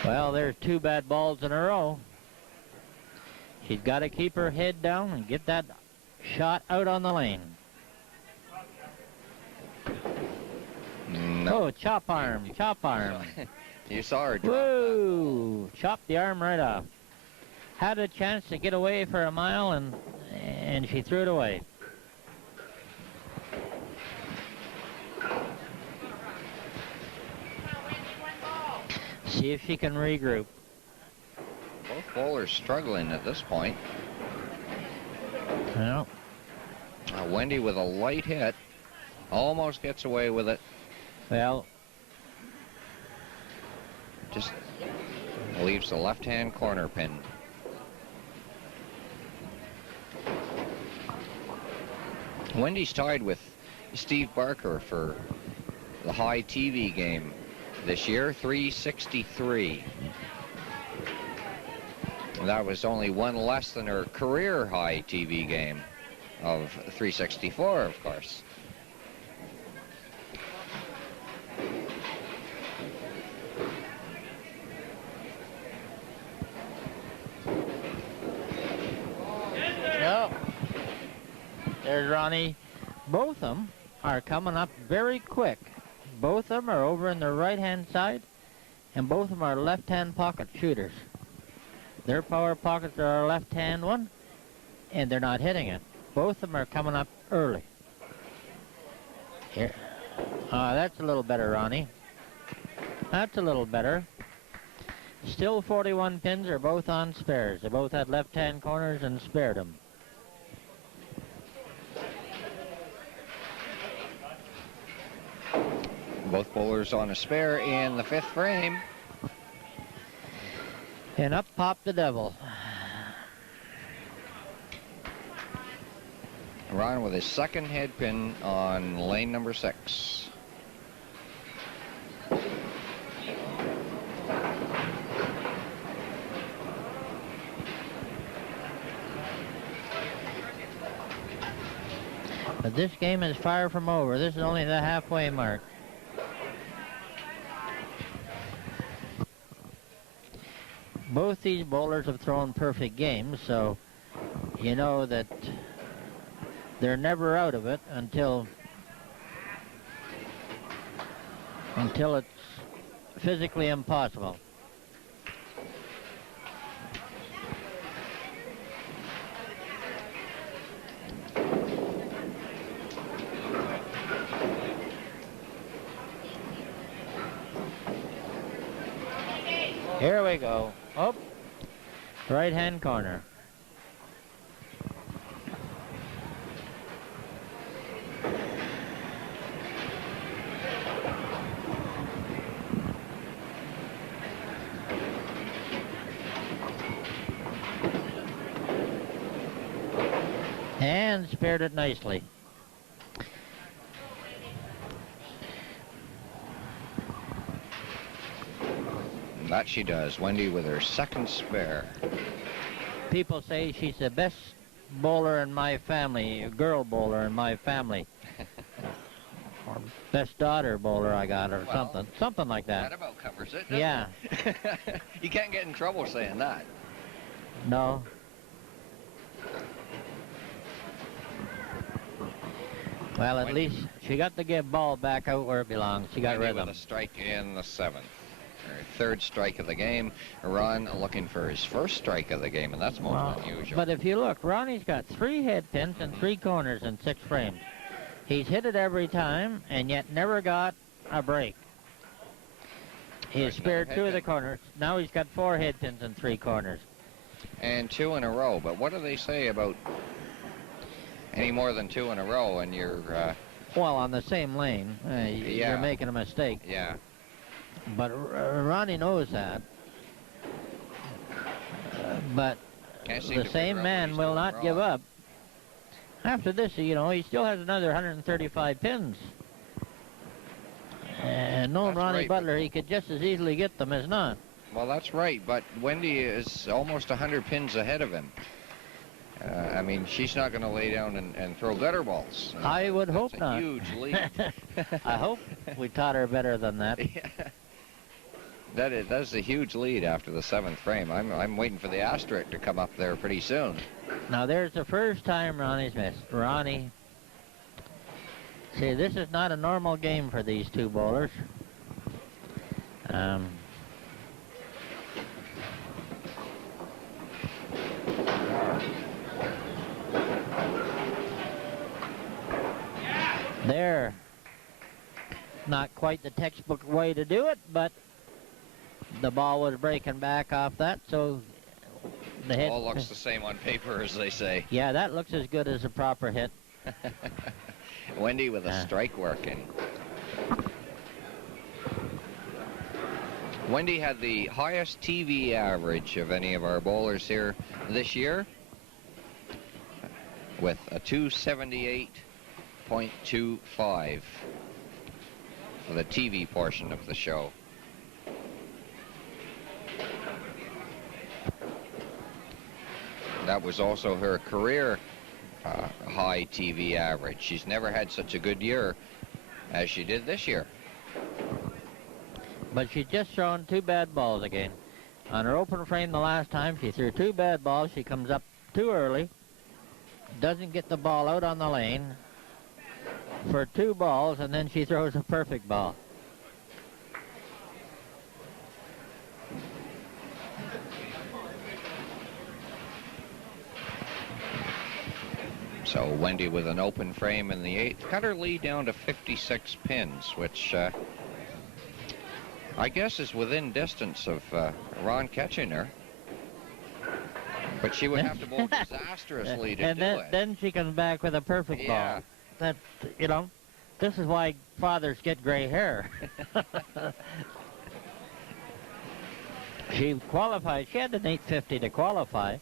Well, there's two bad balls in a row. She's got to keep her head down and get that shot out on the lane. No. Oh, chop arm, chop arm. You saw her drop Whoa! Chopped the arm right off. Had a chance to get away for a mile, and she threw it away. See if she can regroup. Both bowlers struggling at this point. Well, Wendy with a light hit. Almost gets away with it. well, Just leaves the left-hand corner pin. Wendy's tied with Steve Barker for the high TV game this year, 363. That was only one less than her career high TV game of 364, of course. no. There's Ronnie. Both of them are coming up very quick. Both of them are over in the right-hand side, and both of them are left-hand pocket shooters. Their power pockets are our left-hand one, and they're not hitting it. Both of them are coming up early. Here. That's a little better, Ronnie. That's a little better. Still 41 pins are both on spares. They both had left-hand corners and spared them. Both bowlers on a spare in the fifth frame. And up popped the devil. Ron with his second head pin on lane number 6. But this game is far from over. This is only the halfway mark. Both these bowlers have thrown perfect games, so you know that they're never out of it until it's physically impossible. Here we go. Oh, right-hand corner. And spared it nicely. That she does. Wendy with her second spare. People say she's the best bowler in my family, girl bowler in my family. or best daughter bowler I got, or something like that. That about covers it, doesn't Yeah. it? You can't get in trouble saying that. No. Well, at least she got the ball back out where it belongs. She got rhythm. With a strike in the 7th. Her 3rd strike of the game. Ron looking for his 1st strike of the game, and that's most unusual. But if you look, Ronnie's got 3 head pins and 3 corners in 6 frames. He's hit it every time, and yet never got a break. He has spared 2 of the corners. Now he's got 4 head pins and 3 corners. And 2 in a row. But what do they say about any more than 2 in a row and you're... well, on the same lane, you're making a mistake. Yeah. But Ronnie knows that. But the same man will not give up. After this, you know, he still has another 135 pins. And knowing Ronnie Butler, he could just as easily get them as not. Well, that's right, but Wendy is almost 100 pins ahead of him. I mean, she's not going to lay down and throw gutter balls. I would hope not. That's a huge lead. I hope we taught her better than that. Yeah. That's a huge lead after the 7th frame. I'm waiting for the asterisk to come up there pretty soon. Now, there's the first time Ronnie's missed. Ronnie. See, this is not a normal game for these 2 bowlers. They're not quite the textbook way to do it, but the ball was breaking back off that, so the hit... All looks the same on paper, as they say. Yeah, that looks as good as a proper hit. Wendy with a strike working. Wendy had the highest TV average of any of our bowlers here this year, with a 278.25 for the TV portion of the show. That was also her career high TV average. She's never had such a good year as she did this year. But she's just thrown 2 bad balls again. On her open frame the last time, she threw 2 bad balls. She comes up too early, doesn't get the ball out on the lane for 2 balls, and then she throws a perfect ball. So Wendy with an open frame in the 8th cut her lead down to 56 pins, which I guess is within distance of Ron catching her. But she would have to bowl disastrously to do it. Then she comes back with a perfect ball. That, you know, this is why fathers get gray hair. She qualified. She had an 850 to qualify.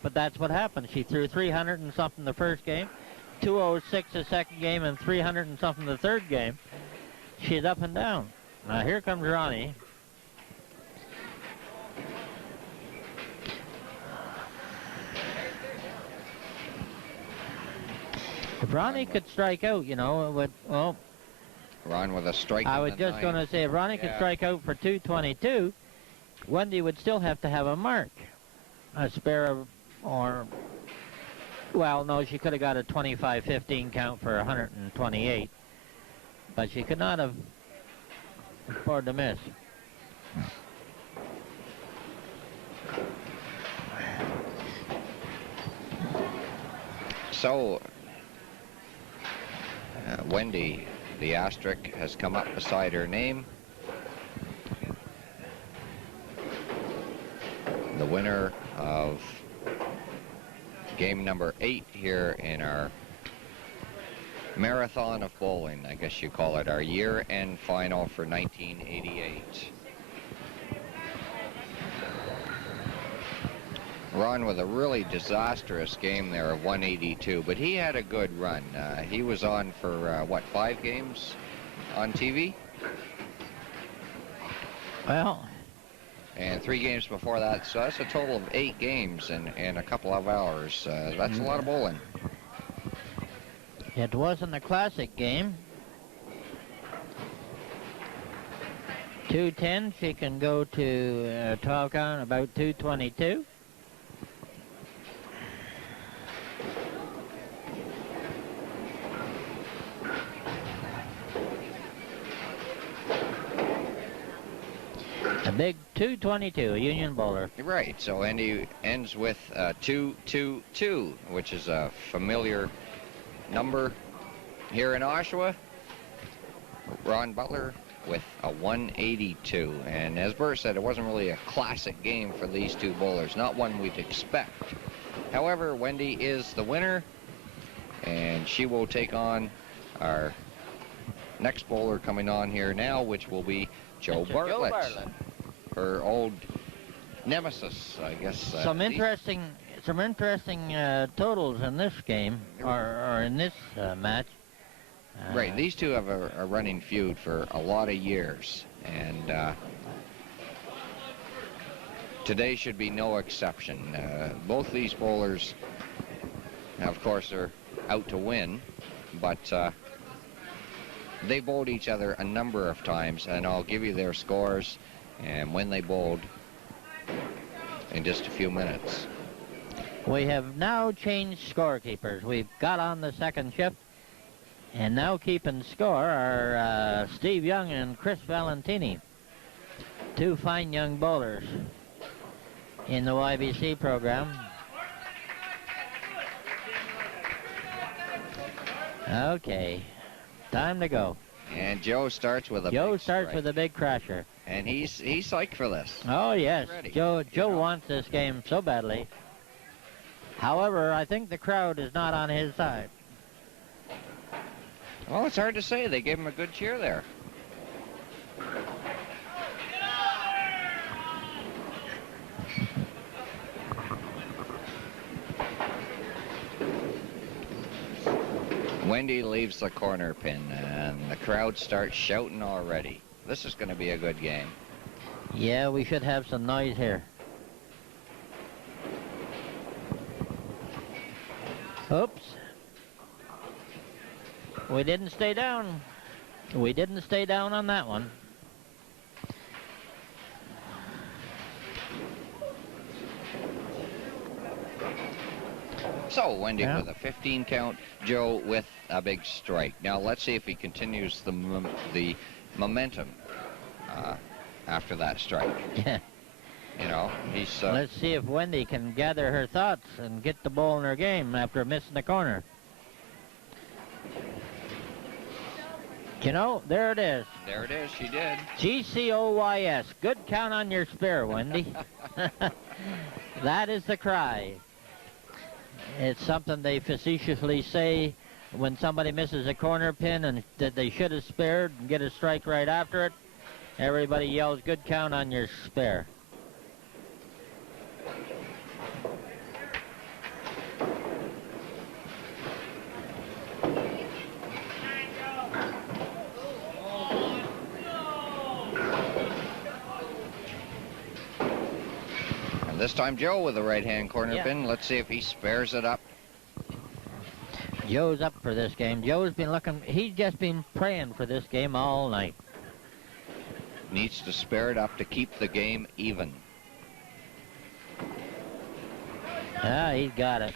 But that's what happened. She threw 300 and something the first game, 206 the second game, and 300 and something the 3rd game. She's up and down. Now here comes Ronnie. If Ronnie could strike out, you know, it would, well... Ron with a strike. I was just going to say, if Ronnie could strike out for 222, Wendy would still have to have a mark. A spare of, or... Well, no, she could have got a 25-15 count for 128. But she could not have afforded to miss. So, Wendy, the asterisk has come up beside her name. The winner of game number 8 here in our marathon of bowling, I guess you call it, our year-end final for 1988. Ron with a really disastrous game there of 182, but he had a good run. He was on for, what, 5 games on TV? Well... And 3 games before that, so that's a total of 8 games in a couple of hours. That's a lot of bowling. It wasn't a classic game. 210, she can go to 12 count, about 222. A big 222, a Union bowler. Right, so Andy ends with 222, which is a familiar number here in Oshawa. Ron Butler with a 182. And as Bert said, it wasn't really a classic game for these two bowlers, not one we'd expect. However, Wendy is the winner, and she will take on our next bowler coming on here now, which will be Joe Bartlett. Her old nemesis, I guess. Some interesting totals in this game, or in this match. Right, these two have a running feud for a lot of years, and today should be no exception. Both these bowlers, of course, are out to win, but they bowled each other a number of times, and I'll give you their scores and when they bowled in just a few minutes. We have now changed scorekeepers. We've got on the second shift, and now keeping score are Steve Young and Chris Valentini, two fine young bowlers in the YBC program. Okay, time to go. And Joe starts with a big crasher. And he's psyched for this. Oh, yes. Joe wants this game so badly. However, I think the crowd is not on his side. Well, it's hard to say. They gave him a good cheer there. Wendy leaves the corner pin, and the crowd starts shouting already. This is going to be a good game. Yeah, we should have some noise here. Oops. We didn't stay down. We didn't stay down on that one. So, Wendy with a 15 count, Joe with a big strike. Now, let's see if he continues the momentum after that strike. Yeah. You know, he's... Let's see if Wendy can gather her thoughts and get the ball in her game after missing the corner. You know, there it is. There it is, she did. GCOYS. Good count on your spare, Wendy. That is the cry. It's something they facetiously say when somebody misses a corner pin and that they should have spared and get a strike right after it. Everybody yells, good count on your spare. And this time Joe with a right-hand corner pin. Let's see if he spares it up. Joe's up for this game. Joe's been looking, he's just been praying for this game all night. Needs to spare it up to keep the game even. Ah, he's got it.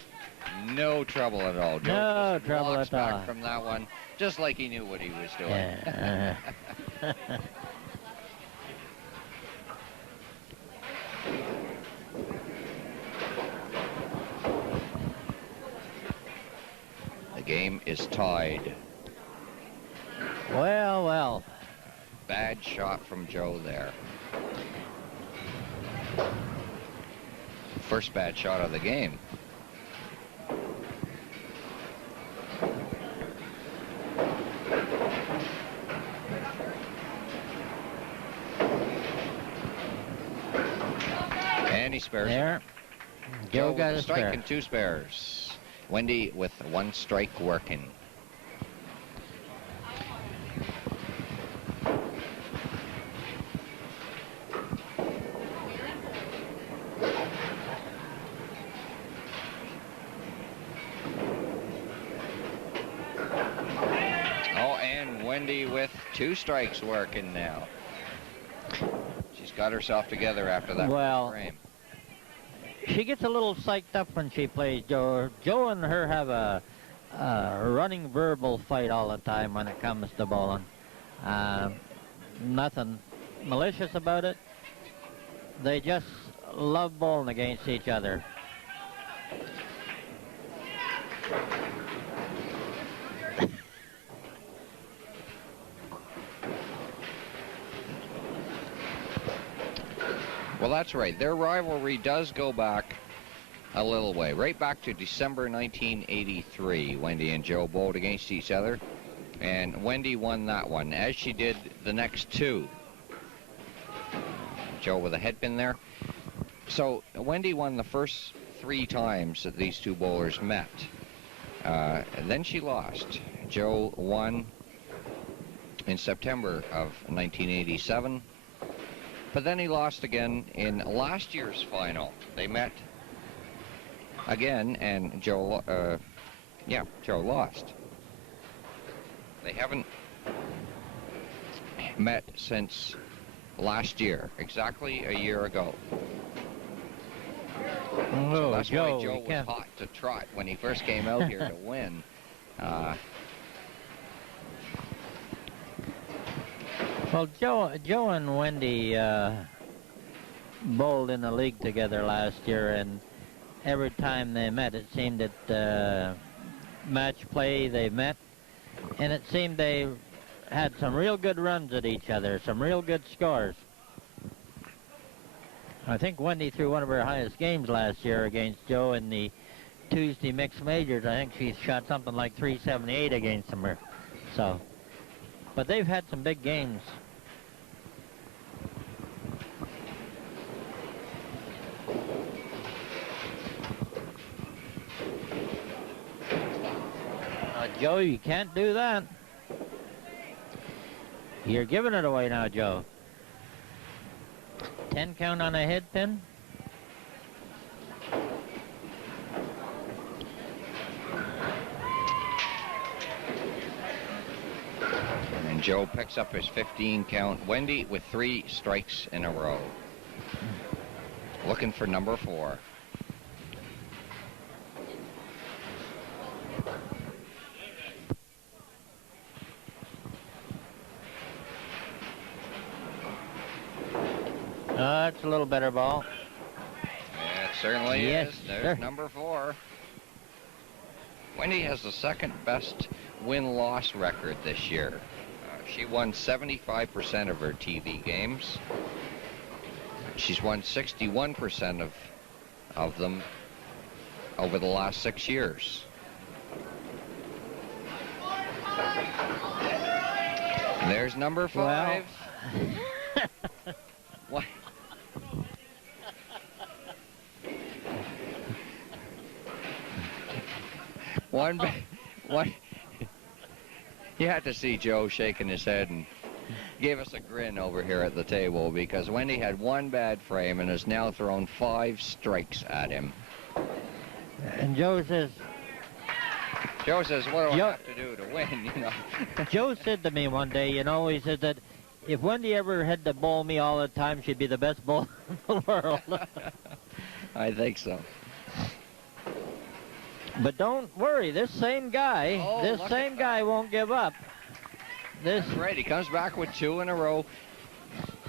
No trouble at all. Joe no trouble at all. Back from that one, just like he knew what he was doing. Yeah. The game is tied. Well, well. Bad shot from Joe there. First bad shot of the game. And he spares there. it. Joe got a strike spare. and two spares. Wendy with one strike working. Wendy with 2 strikes working now. She's got herself together after that frame. She gets a little psyched up when she plays Joe. Joe and her have a running verbal fight all the time when it comes to bowling. Nothing malicious about it. They just love bowling against each other. Well, that's right. Their rivalry does go back a little way, right back to December 1983. Wendy and Joe bowled against each other, and Wendy won that one, as she did the next 2. Joe with a head pin there. So Wendy won the first 3 times that these 2 bowlers met. And then she lost. Joe won in September of 1987. But then he lost again in last year's final. They met again, and Joe lost. They haven't met since last year, exactly a year ago. Oh, so that's Joe, why Joe was hot to trot when he first came out here to win. Well, Joe and Wendy bowled in the league together last year, and every time they met, it seemed that match play they met, and it seemed they had some real good runs at each other, some real good scores. I think Wendy threw one of her highest games last year against Joe in the Tuesday mixed majors. I think she shot something like 378 against him. So, but they've had some big games. Joe, you can't do that. You're giving it away now, Joe. 10 count on a head pin. And Joe picks up his 15 count. Wendy with 3 strikes in a row. Looking for number 4. That's a little better ball. Yeah, it certainly is. There's number 4. Wendy has the second best win-loss record this year. She won 75% of her TV games. She's won 61% of them over the last 6 years. And there's number 5. Well. What? One. You have to see Joe shaking his head and gave us a grin over here at the table, because Wendy had 1 bad frame and has now thrown 5 strikes at him. And Joe says, what do I have to do to win, you know? Joe said to me one day, you know, he said that if Wendy ever had to bowl me all the time, she'd be the best bowler in the world. I think so. But don't worry, this same guy won't give up. That's right, he comes back with 2 in a row.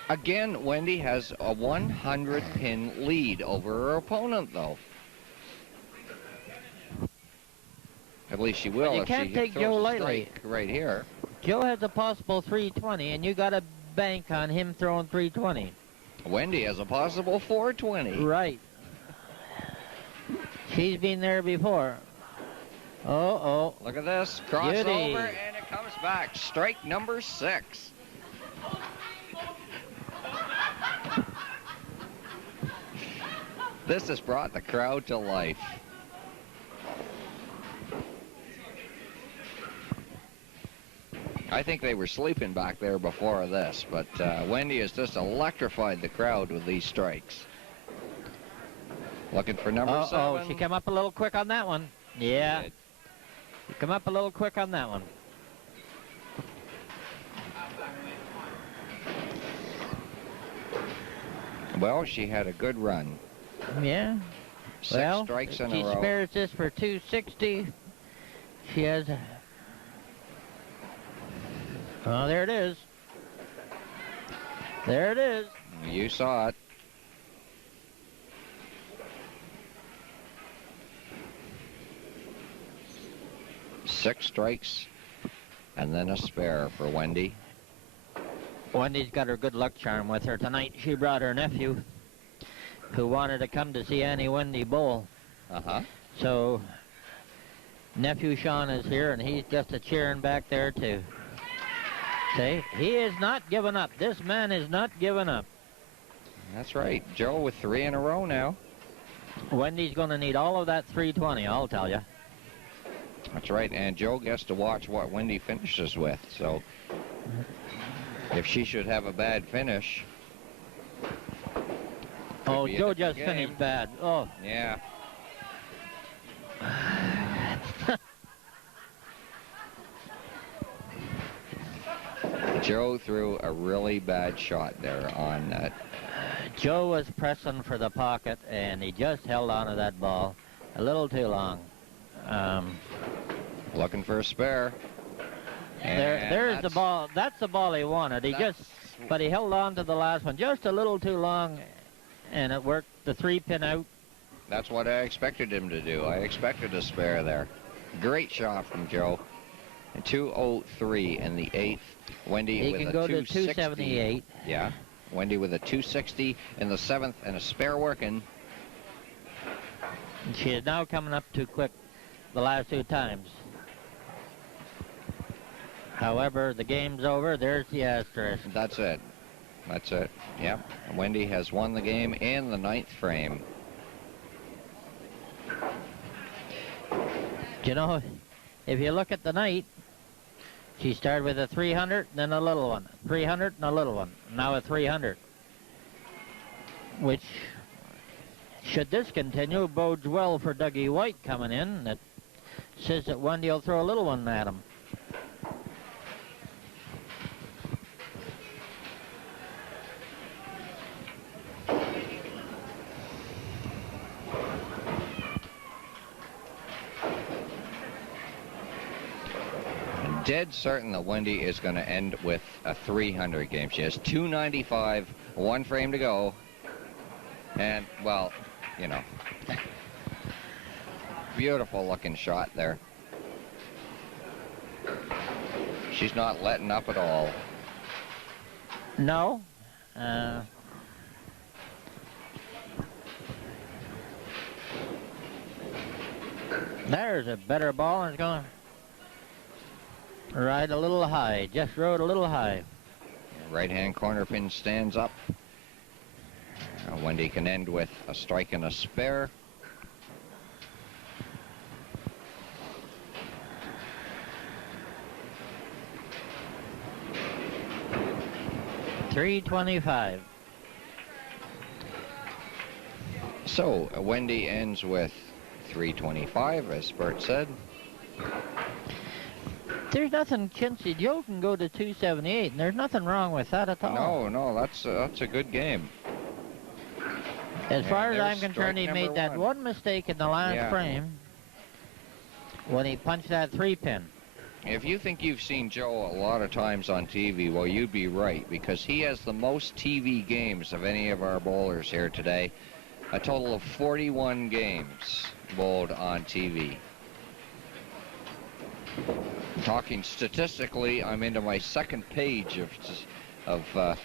Again, Wendy has a 100-pin lead over her opponent, though. At least she will. You can't take Joe lightly. Right here. Joe has a possible 320, and you got to bank on him throwing 320. Wendy has a possible 420. Right. She's been there before. Oh. Look at this. Crossover, and it comes back. Strike number 6. This has brought the crowd to life. I think they were sleeping back there before this, but Wendy has just electrified the crowd with these strikes. Looking for number 7. She came up a little quick on that one. Yeah. She came up a little quick on that one. Well, she had a good run. Yeah. Six strikes in a she row. spares this for 260. She has... Oh, there it is. There it is. You saw it. Six strikes and then a spare for Wendy. Wendy's got her good luck charm with her tonight. She brought her nephew, who wanted to come to see Annie Wendy bowl. So nephew Sean is here, and he's just a cheering back there too. See, he is not giving up. This man is not giving up. That's right. Joe with 3 in a row now. Wendy's going to need all of that 320, I'll tell you. That's right, and Joe gets to watch what Wendy finishes with, so if she should have a bad finish... Oh, Joe just finished bad. Oh. Yeah. Joe threw a really bad shot there on that. Joe was pressing for the pocket, and he just held on to that ball a little too long. Looking for a spare. There's the ball. That's the ball he wanted. But he held on to the last one just a little too long, and it worked the 3-pin out. That's what I expected him to do. I expected a spare there. Great shot from Joe. And 203 in the 8th. Wendy with a 260. He can go to 278. Yeah. Wendy with a 260 in the 7th and a spare working. She is now coming up too quick the last 2 times. However, the game's over. There's the asterisk. That's it. That's it. Yep. Wendy has won the game in the 9th frame. You know, if you look at the night, she started with a 300, then a little one. 300 and a little one. Now a 300. Which, should this continue, bodes well for Dougie White coming in. That says that Wendy will throw a little one at him. Dead certain that Wendy is going to end with a 300 game. She has 295, 1 frame to go. And, well, you know, beautiful looking shot there. She's not letting up at all. No. There's a better ball, and it's going right a little high. Just rode a little high. Right-hand corner pin stands up. Wendy can end with a strike and a spare. $325. So Wendy ends with 325, as Bert said. There's nothing chintzy. Joe can go to 278, and there's nothing wrong with that at all. No, that's a good game. As far as I'm concerned, he made that one mistake in the last frame when he punched that 3-pin. If you think you've seen Joe a lot of times on TV, well, you'd be right, because he has the most TV games of any of our bowlers here today. A total of 41 games bowled on TV. Talking statistically, I'm into my 2nd page of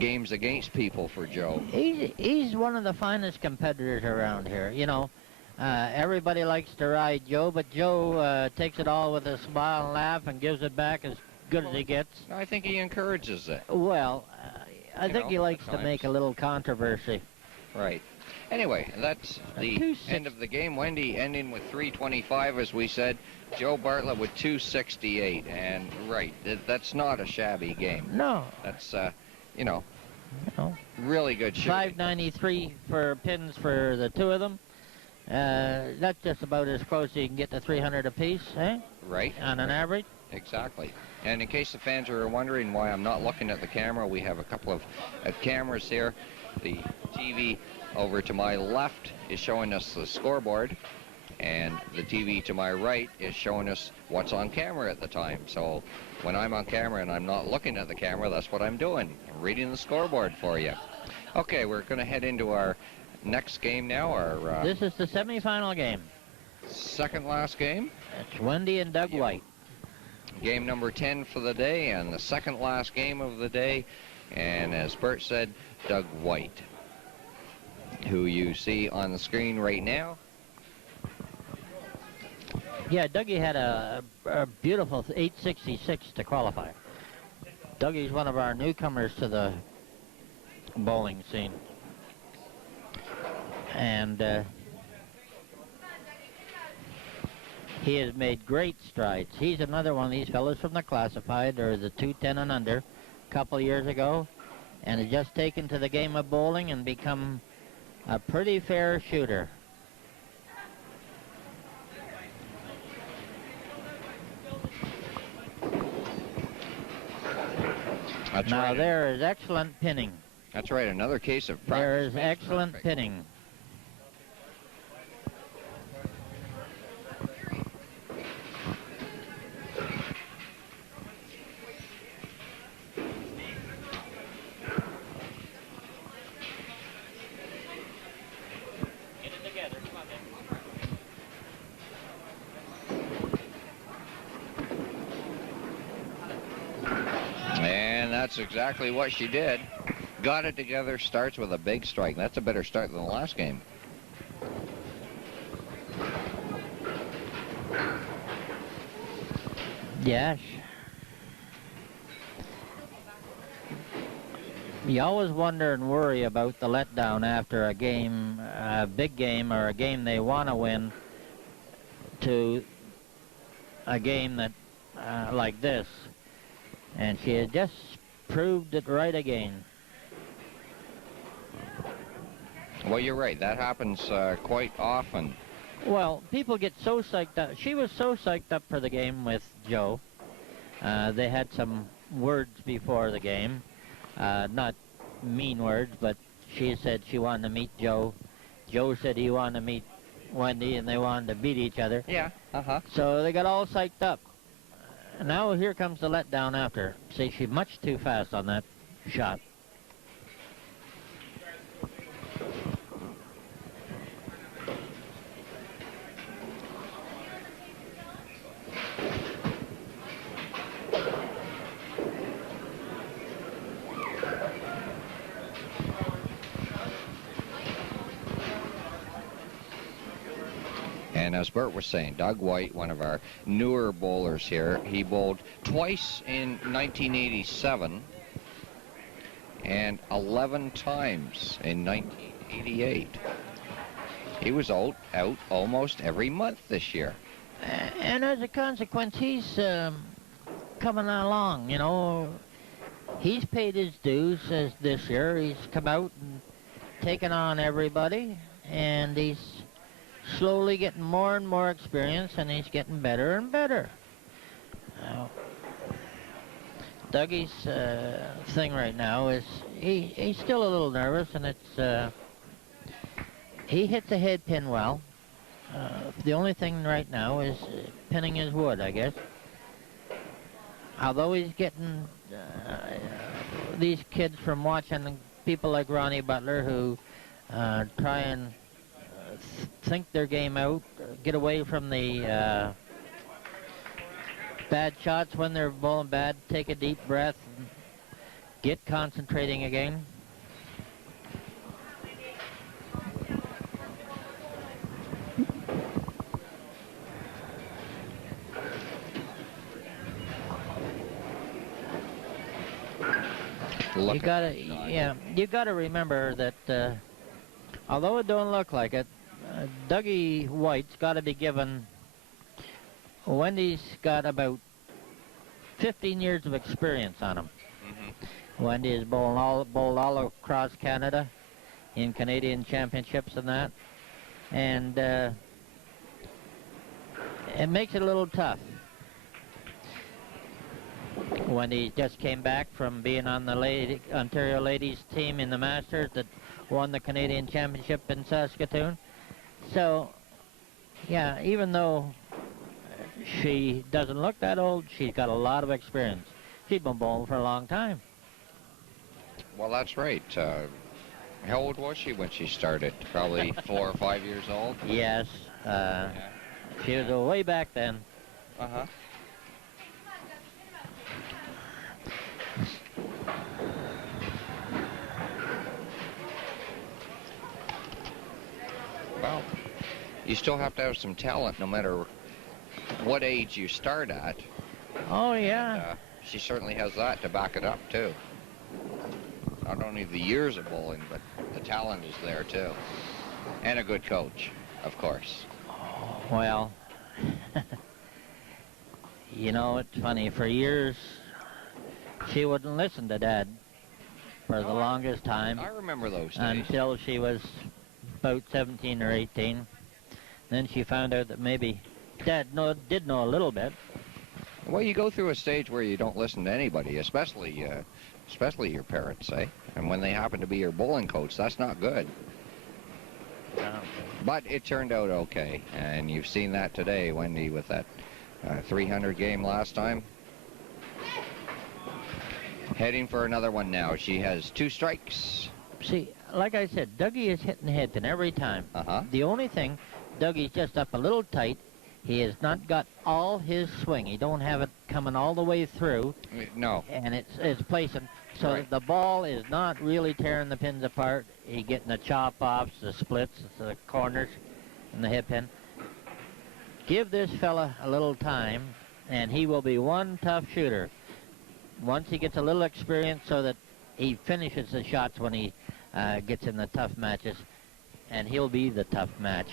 games against people for Joe. He's one of the finest competitors around here. You know, everybody likes to ride Joe, but Joe takes it all with a smile and laugh and gives it back as good as he gets. I think he encourages it. Well, I think he likes to make a little controversy. Right. Anyway, that's the end of the game. Wendy ending with 325, as we said. Joe Bartlett with 268. And, right, that's not a shabby game. No. That's, you know, really good shooting. 593 for pins for the 2 of them. That's just about as close as you can get to 300 apiece, eh? Right. On an average. Exactly. And in case the fans are wondering why I'm not looking at the camera, we have a couple of cameras here. The TV over to my left is showing us the scoreboard, and the TV to my right is showing us what's on camera at the time. So when I'm on camera and I'm not looking at the camera, that's what I'm doing. I'm reading the scoreboard for you. Okay, we're going to head into our next game now. This is the semifinal game. Second last game. It's Wendy and Doug White. Game number 10 for the day, and the second last game of the day. And as Bert said, Doug White, who you see on the screen right now. Yeah, Dougie had a beautiful 866 to qualify. Dougie's one of our newcomers to the bowling scene. And he has made great strides. He's another one of these fellows from the classified, or the 210 and under, a couple years ago, and has just taken to the game of bowling and become a pretty fair shooter. That's now right. there is excellent pinning. That's right, another case of practice. There is excellent pinning. That's exactly what she did. Got it together, starts with a big strike. That's a better start than the last game. Yes. You always wonder and worry about the letdown after a game, a big game, or a game they want to win, to a game that like this. And she had just proved it right again. Well, you're right. That happens quite often. Well, people get so psyched up. She was so psyched up for the game with Joe. They had some words before the game. Not mean words, but she said she wanted to meet Joe. Joe said he wanted to meet Wendy, and they wanted to beat each other. Yeah, So they got all psyched up. Now here comes the letdown after. See, she's much too fast on that shot. And as Bert was saying, Doug White, one of our newer bowlers here, he bowled twice in 1987 and 11 times in 1988. He was out almost every month this year. And as a consequence, he's coming along, you know. He's paid his dues as this year. He's come out and taken on everybody, and he's slowly getting more and more experience, and he's getting better and better. Dougie's thing right now is he's still a little nervous, and it's he hits the head pin well. The only thing right now is pinning his wood, I guess. Although he's getting these kids from watching people like Ronnie Butler who try and think their game out, get away from the bad shots when they're bowling bad, take a deep breath, and get concentrating again. You gotta remember that although it don't look like it, Dougie White's got to be given. Wendy's got about 15 years of experience on him. Wendy has bowled all across Canada in Canadian championships and that, and it makes it a little tough. Wendy just came back from being on the Ontario ladies team in the Masters that won the Canadian Championship in Saskatoon. So, yeah, even though she doesn't look that old, she's got a lot of experience. She's been bowling for a long time. Well, that's right. How old was she when she started? Probably 4 or 5 years old? Yes, she was way back then. Uh-huh. Well, you still have to have some talent no matter what age you start at. Oh, yeah. She certainly has that to back it up, too. Not only the years of bowling, but the talent is there, too. And a good coach, of course. Well, you know, it's funny. For years, she wouldn't listen to Dad for the longest time. I remember those days. Until she was about 17 or 18. Then she found out that maybe Dad did know a little bit. Well, you go through a stage where you don't listen to anybody, especially your parents, eh? And when they happen to be your bowling coach, that's not good. But it turned out okay, and you've seen that today, Wendy, with that 300 game last time. Heading for another one now. She has 2 strikes. See, like I said, Dougie is hitting Hinton every time. Uh-huh. The only thing, Dougie's just up a little tight. He has not got all his swing. He don't have it coming all the way through. No. And it's placing. So Right. the ball is not really tearing the pins apart. He's getting the chop-offs, the splits, the corners, and the hip pin. Give this fella a little time, and he will be one tough shooter. Once he gets a little experience so that he finishes the shots when he gets in the tough matches, and he'll be the tough match.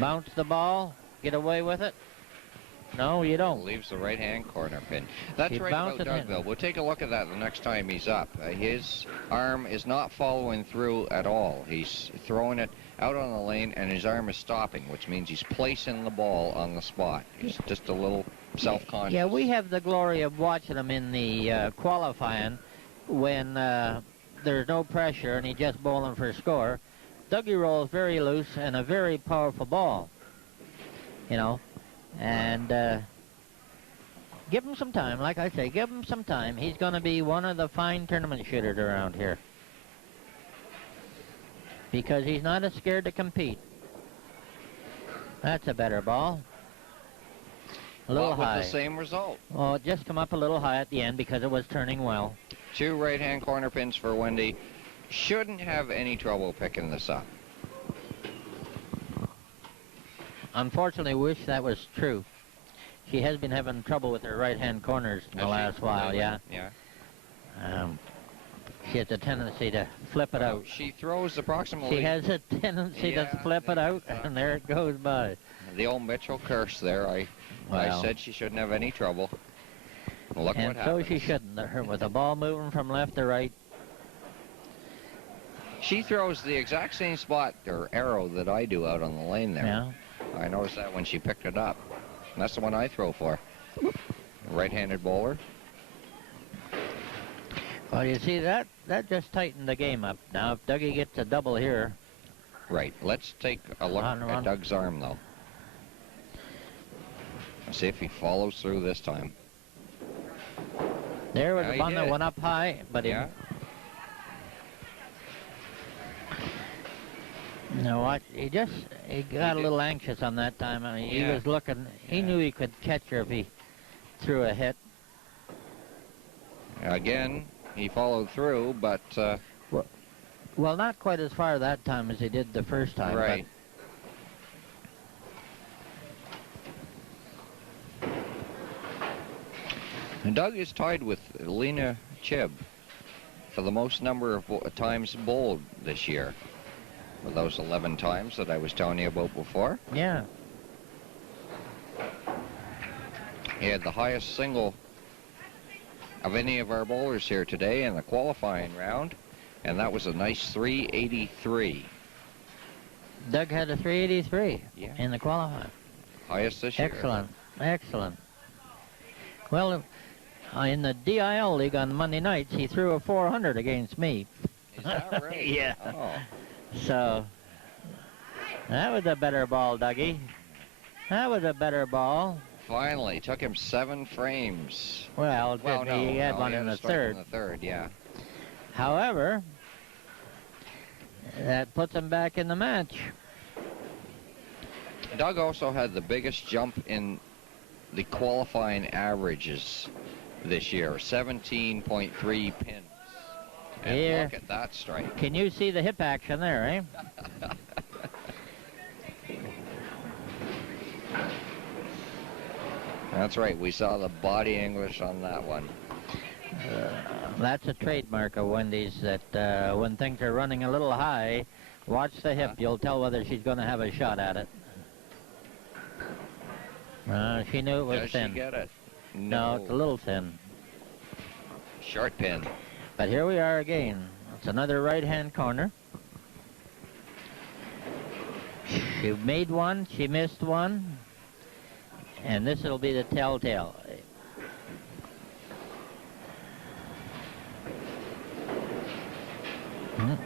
Bounce the ball, get away with it. No, you don't. Leaves the right-hand corner pin. That's He right bounced about it Doug, in. though. We'll take a look at that the next time he's up. His arm is not following through at all. He's throwing it out on the lane, and his arm is stopping, which means he's placing the ball on the spot. He's just a little self-conscious. Yeah, we have the glory of watching him in the qualifying when there's no pressure and he's just bowling for a score. Dougie rolls very loose and a very powerful ball, you know, and give him some time. Like I say, give him some time. He's going to be one of the fine tournament shooters around here because he's not as scared to compete. That's a better ball. A little high. With the same result. Oh, it just come up a little high at the end because it was turning well. 2 right-hand corner pins for Wendy. Shouldn't have any trouble picking this up. Unfortunately, wish that was true. She has been having trouble with her right-hand corners in the last while, yeah. Yeah. She has a tendency to flip it out. She throws approximately... She has a tendency to flip it out, and there it goes by. The old Mitchell curse there. I said she shouldn't have any trouble. Look And what so happened. she shouldn't. With the ball moving from left to right. She throws the exact same spot or arrow that I do out on the lane there. Yeah. I noticed that when she picked it up. And that's the one I throw for. Right-handed bowler. Well, you see, that just tightened the game up. Now, if Dougie gets a double here... Right. Let's take a look at Doug's arm, though. See if he follows through this time. There was one that went up high, but yeah. You know what? He got a little anxious on that time. I mean, he was looking. He knew he could catch her if he threw a hit. Again, he followed through, but... well, not quite as far that time as he did the first time. Right. And Doug is tied with Lena Chibb for the most number of times bowled this year. With those 11 times that I was telling you about before. Yeah. He had the highest single of any of our bowlers here today in the qualifying round, and that was a nice 383. Doug had a 383 in the qualifying. Highest this year. Excellent. Excellent. Well, in the DIL League on Monday nights, he threw a 400 against me. Is that right? Yeah. Oh. So, that was a better ball, Dougie. That was a better ball. Finally, took him 7 frames. Well, Well, no, he had no, one he in had a the strike third. in the third, yeah. However, that puts him back in the match. Doug also had the biggest jump in the qualifying averages this year, 17.3 pins. And Here. look at that strike. Can you see the hip action there, eh? That's right, we saw the body English on that one. That's a trademark of Wendy's, that when things are running a little high, watch the hip. You'll tell whether she's going to have a shot at it. She knew it was Does thin. she get it? No, it's a little thin. Short pin. But here we are again. It's another right-hand corner. She made one, she missed one, and this will be the telltale.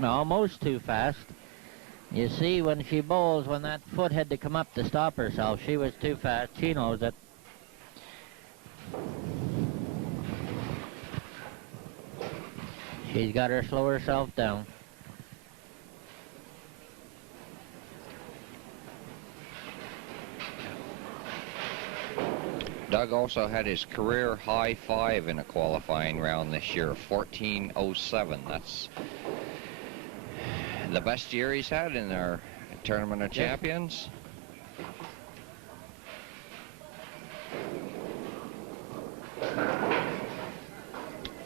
Almost too fast. You see, when she bowls, when that foot had to come up to stop herself, she was too fast. She knows it. She's got to slow herself down. Doug also had his career high 5 in a qualifying round this year, 14.07. That's the best year he's had in our Tournament of Champions.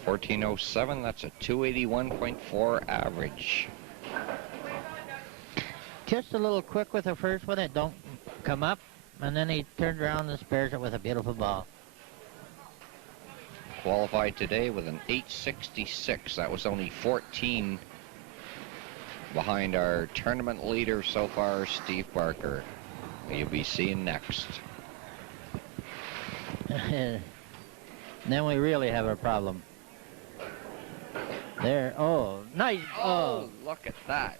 .1407, that's a 281.4 average. Just a little quick with the first one. It don't come up, and then he turns around and spares it with a beautiful ball. Qualified today with an 866. That was only 14 behind our tournament leader so far, Steve Barker. You'll be seeing next. Then we really have a problem. There, oh, nice. Oh, look at that.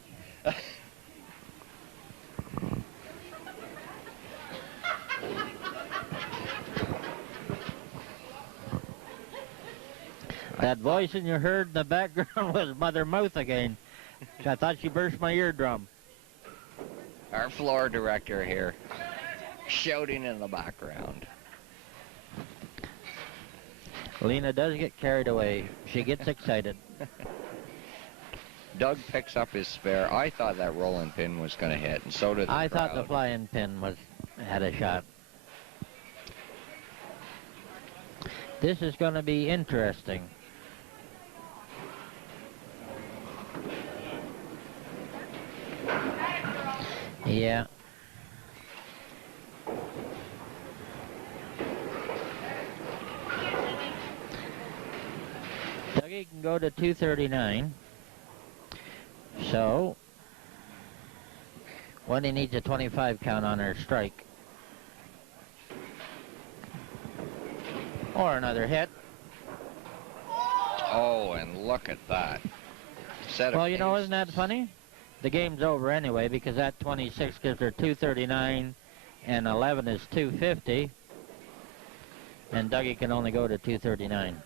That voice you heard in the background was Mother Mouth again. I thought she burst my eardrum. Our floor director here, shouting in the background. Lena does get carried away. She gets excited. Doug picks up his spare. I thought that rolling pin was going to hit, and so did the I thought the crowd. flying pin had a shot. This is going to be interesting. Yeah. Dougie can go to 239. So, Wendy needs a 25 count on her strike. Or another hit. Oh, and look at that. Well, you know, isn't that funny? The game's over anyway because that 26 gives her 239 and 11 is 250. And Dougie can only go to 239.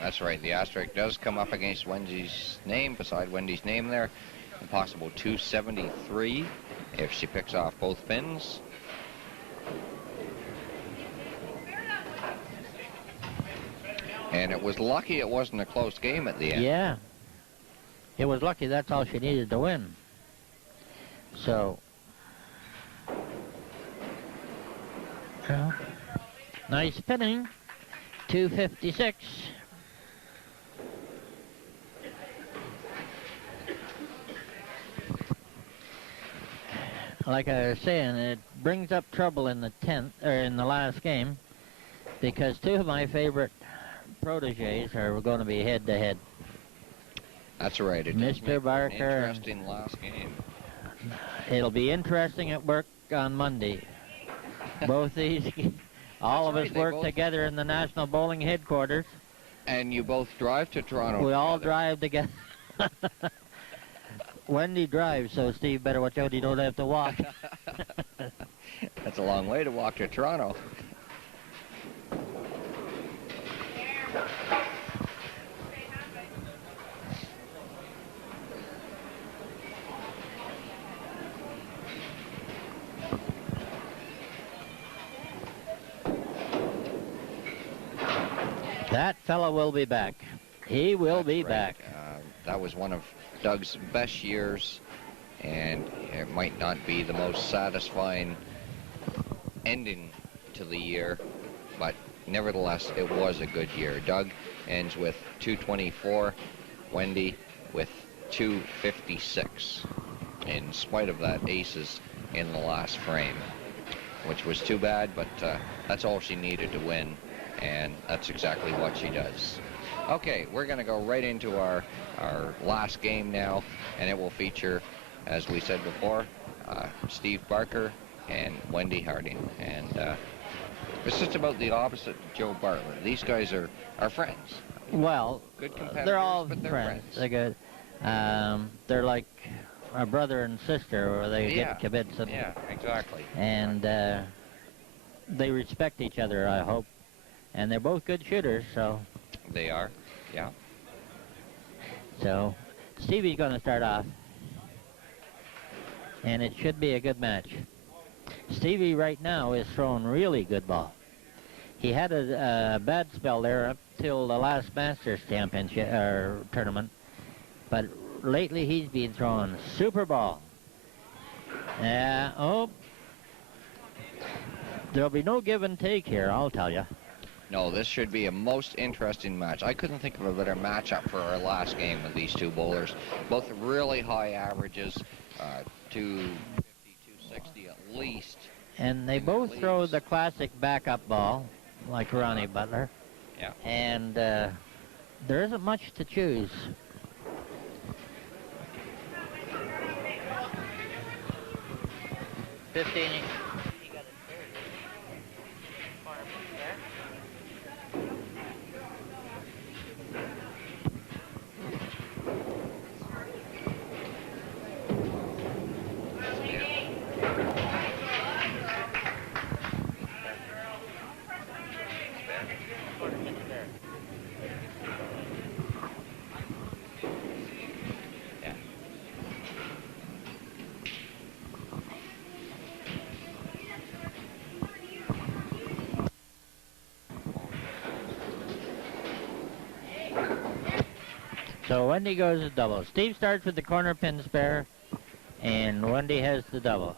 That's right. The asterisk does come up against Wendy's name, beside Wendy's name there. A possible 273 if she picks off both pins. And it was lucky it wasn't a close game at the end. Yeah. It was lucky that's all she needed to win. So. Well, nice spinning. 256. Like I was saying, it brings up trouble in the 10th or in the last game because two of my favorite proteges are going to be head to head. That's right. It does Mr. make Barker. an interesting last game. It'll be interesting at work on Monday. Both these, all of That's us right, work together in the National Bowling Headquarters. And you both drive to Toronto We all together. drive together. Wendy drives, so Steve better watch out he don't have to walk. That's a long way to walk to Toronto. That fellow will be back. He will be back. That was one of Doug's best years, and it might not be the most satisfying ending to the year, but nevertheless, it was a good year. Doug ends with 224, Wendy with 256, in spite of that aces in the last frame, which was too bad, but that's all she needed to win, and that's exactly what she does. Okay, we're going to go right into our last game now, and it will feature, as we said before, Steve Barker and Wendy Harding. And it's just about the opposite of Joe Bartlett. These guys are friends. Well, Good competitors, they're all but they're friends. friends. They're good. They're like a brother and sister, where they get kibitz. Yeah, exactly. And they respect each other, I hope. And they're both good shooters, so. They are, yeah. So, Stevie's going to start off. And it should be a good match. Stevie right now is throwing really good ball. He had a bad spell there up till the last Masters Championship tournament, but lately he's been throwing super ball. There'll be no give and take here, I'll tell you. No, this should be a most interesting match. I couldn't think of a better matchup for our last game with these two bowlers. Both really high averages, 250, 260 at least. And they both throw the classic backup ball, like Ronnie Butler. Yeah. And there isn't much to choose. So Wendy goes a double. Steve starts with the corner pin spare, and Wendy has the double.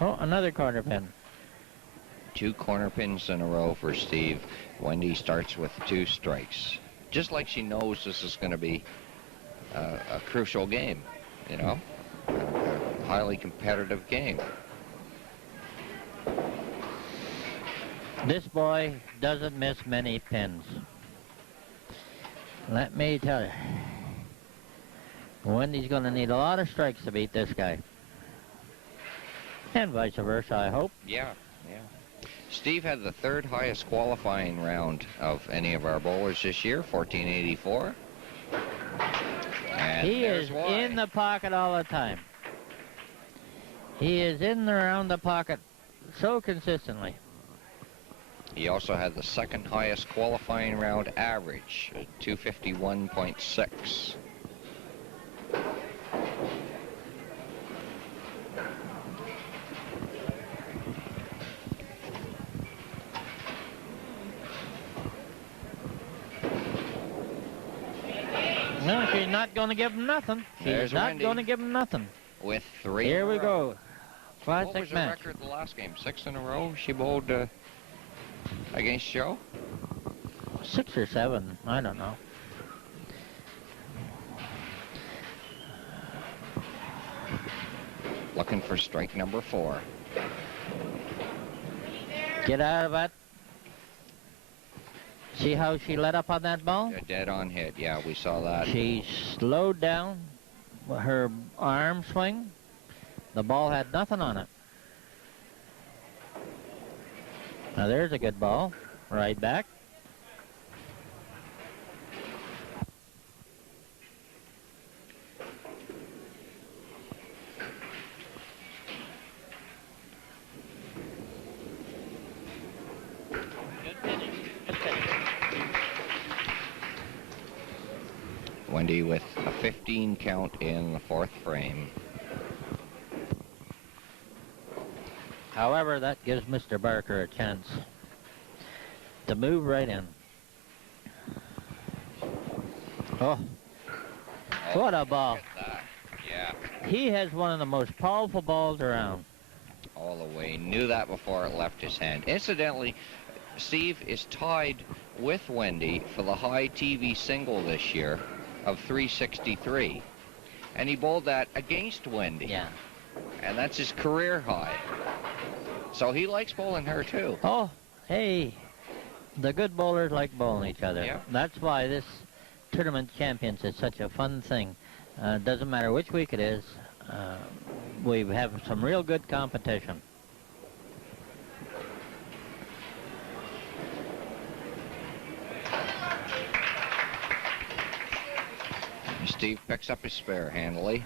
Oh, another corner pin. 2 corner pins in a row for Steve. Wendy starts with 2 strikes. Just like she knows this is going to be a crucial game, you know, a highly competitive game. This boy doesn't miss many pins. Let me tell you. Wendy's going to need a lot of strikes to beat this guy. And vice versa, I hope. Yeah. Steve had the 3rd highest qualifying round of any of our bowlers this year, 1484. And he is in the pocket all the time. He is in and around the pocket so consistently. He also had the 2nd highest qualifying round average, 251.6. No, she's not going to give him nothing. She's not going to give him nothing. With 3 Here in a we row. go. Classic What was her match. record the last game? 6 in a row she bowled against Joe? 6 or 7, I don't know. Looking for strike number 4. Get out of it. See how she let up on that ball? A dead-on hit. Yeah, we saw that. She slowed down her arm swing. The ball had nothing on it. Now there's a good ball. Right back. Wendy with a 15 count in the fourth frame. However, that gives Mr. Barker a chance to move right in. Oh, what a ball. Look at that. Yeah, He has one of the most powerful balls around. all the way. Knew that before it left his hand. Incidentally, Steve is tied with Wendy for the high TV single this year of 363. And he bowled that against Wendy. Yeah. And that's his career high. So he likes bowling her too. Oh, hey, the good bowlers like bowling each other. Yeah. That's why this tournament champions is such a fun thing. Doesn't matter which week it is. We have some real good competition. Steve picks up his spare handily.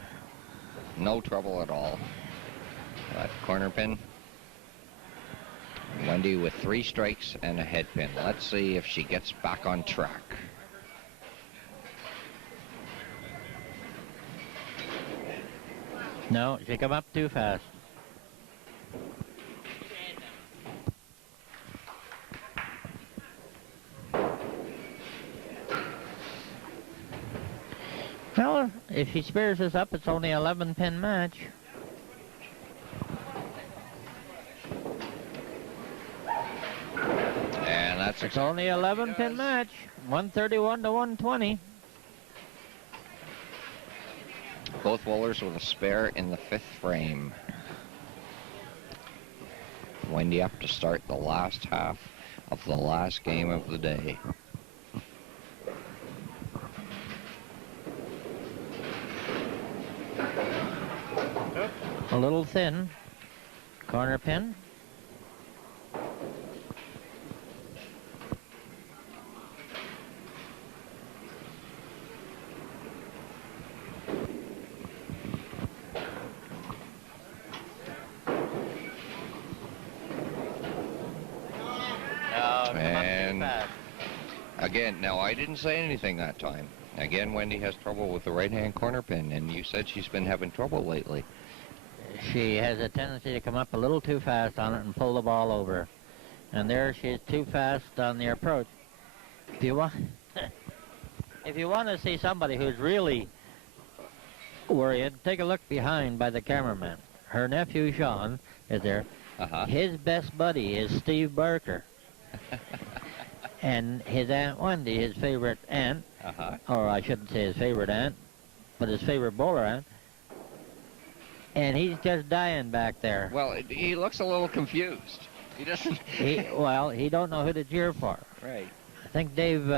No trouble at all. That corner pin. Wendy with 3 strikes and a head pin. Let's see if she gets back on track. No, she come up too fast. Well, if she spares us up, it's only 11-pin match. And that's It's only 11-pin match. 131 to 120. both bowlers with a spare in the 5th frame. Wendy up to start the last half of the last game of the day. A little thin. Corner pin. And again, now I didn't say anything that time. Again, Wendy has trouble with the right-hand corner pin, and you said she's been having trouble lately. She has a tendency to come up a little too fast on it and pull the ball over. And there she is too fast on the approach. If you want, if you want to see somebody who's really worried, take a look behind by the cameraman. Her nephew Sean is there. His best buddy is Steve Barker. And his Aunt Wendy, his favorite aunt, or I shouldn't say his favorite aunt, but his favorite bowler aunt. And he's just dying back there. Well, he looks a little confused. He doesn't... Well, he don't know who to cheer for. Right. I think Dave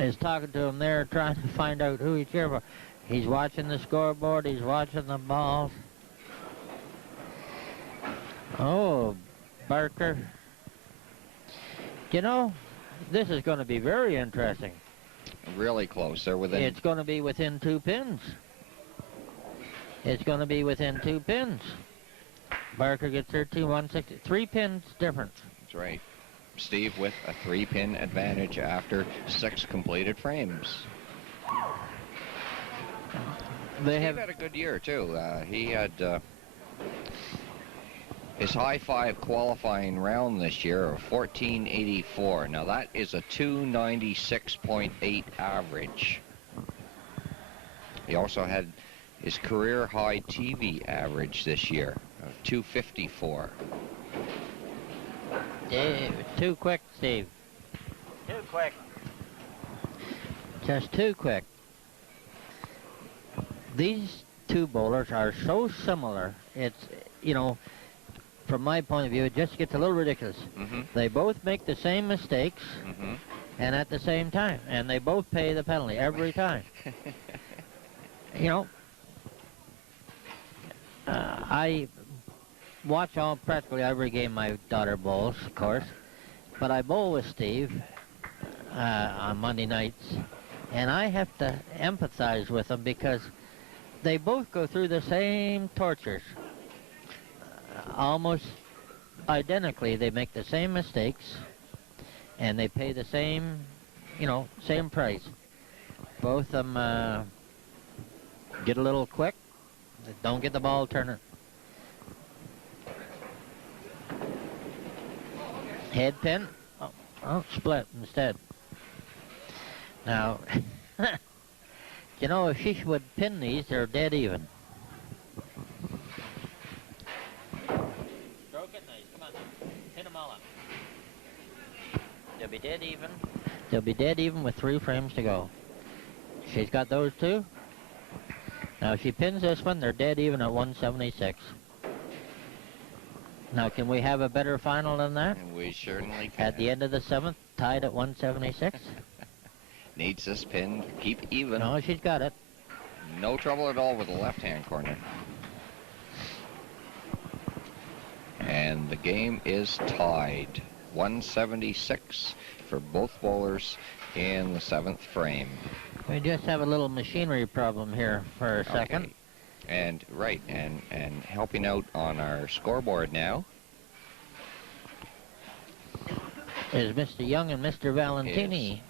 is talking to him there, trying to find out who he cheer for. He's watching the scoreboard. He's watching the balls. Oh, Barker. You know, this is going to be very interesting. Really close. They're within... It's going to be within 2 pins. It's going to be within 2 pins. Barker gets 13-160. 3 pins difference. That's right. Steve with a 3-pin advantage after 6 completed frames. Steve had a good year, too. He had his high 5 qualifying round this year of 1484. Now, that is a 296.8 average. He also had his career high TV average this year of 254. Too quick, Steve. Too quick. Just too quick. These 2 bowlers are so similar. It's, you know, from my point of view, it just gets a little ridiculous. They both make the same mistakes and at the same time, and they both pay the penalty every time. You know, I watch practically every game my daughter bowls, of course, but I bowl with Steve on Monday nights, and I have to empathize with them because they both go through the same tortures. Almost identically, they make the same mistakes, and they pay the same, same price. Both of them get a little quick, don't get the ball turning. Head pin, split instead. Now, if she would pin these, they're dead even. Stroke it nice, come on, pin them all up. They'll be dead even. They'll be dead even with 3 frames to go. She's got those 2. Now, if she pins this one, they're dead even at 176. Now, can we have a better final than that? We certainly can. At the end of the 7th, tied at 176? Needs this pin to keep even. No, she's got it. No trouble at all with the left-hand corner. And the game is tied. 176 for both bowlers in the 7th frame. We just have a little machinery problem here for a second. Okay. And helping out on our scoreboard now is Mr. Young and Mr. Valentini.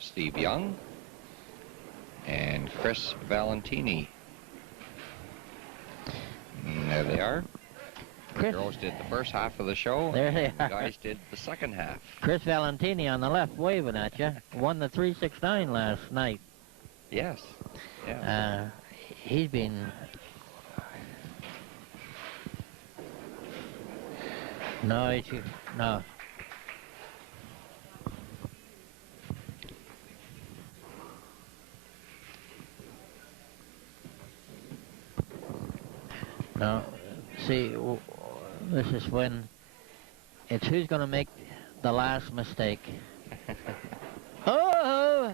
Steve Young and Chris Valentini. And there they are. The girls did the first half of the show. There they are. The guys did the second half. Chris Valentini on the left waving at you. Won the 369 last night. Yes. Yeah. He's been... No. No. See, this is when it's who's going to make the last mistake. Oh!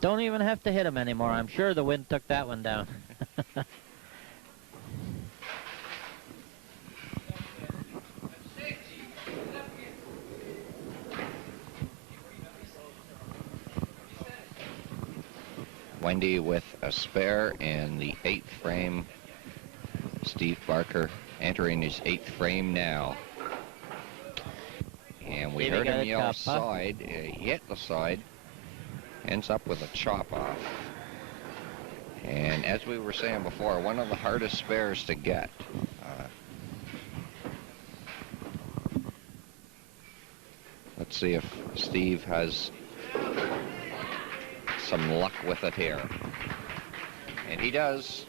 Don't even have to hit him anymore. I'm sure the wind took that one down. Wendy with a spare in the 8th frame. Steve Barker entering his 8th frame now. And we heard him yell side. He hit the side. Ends up with a chop off. And as we were saying before, one of the hardest spares to get. Let's see if Steve has some luck with it here. And he does.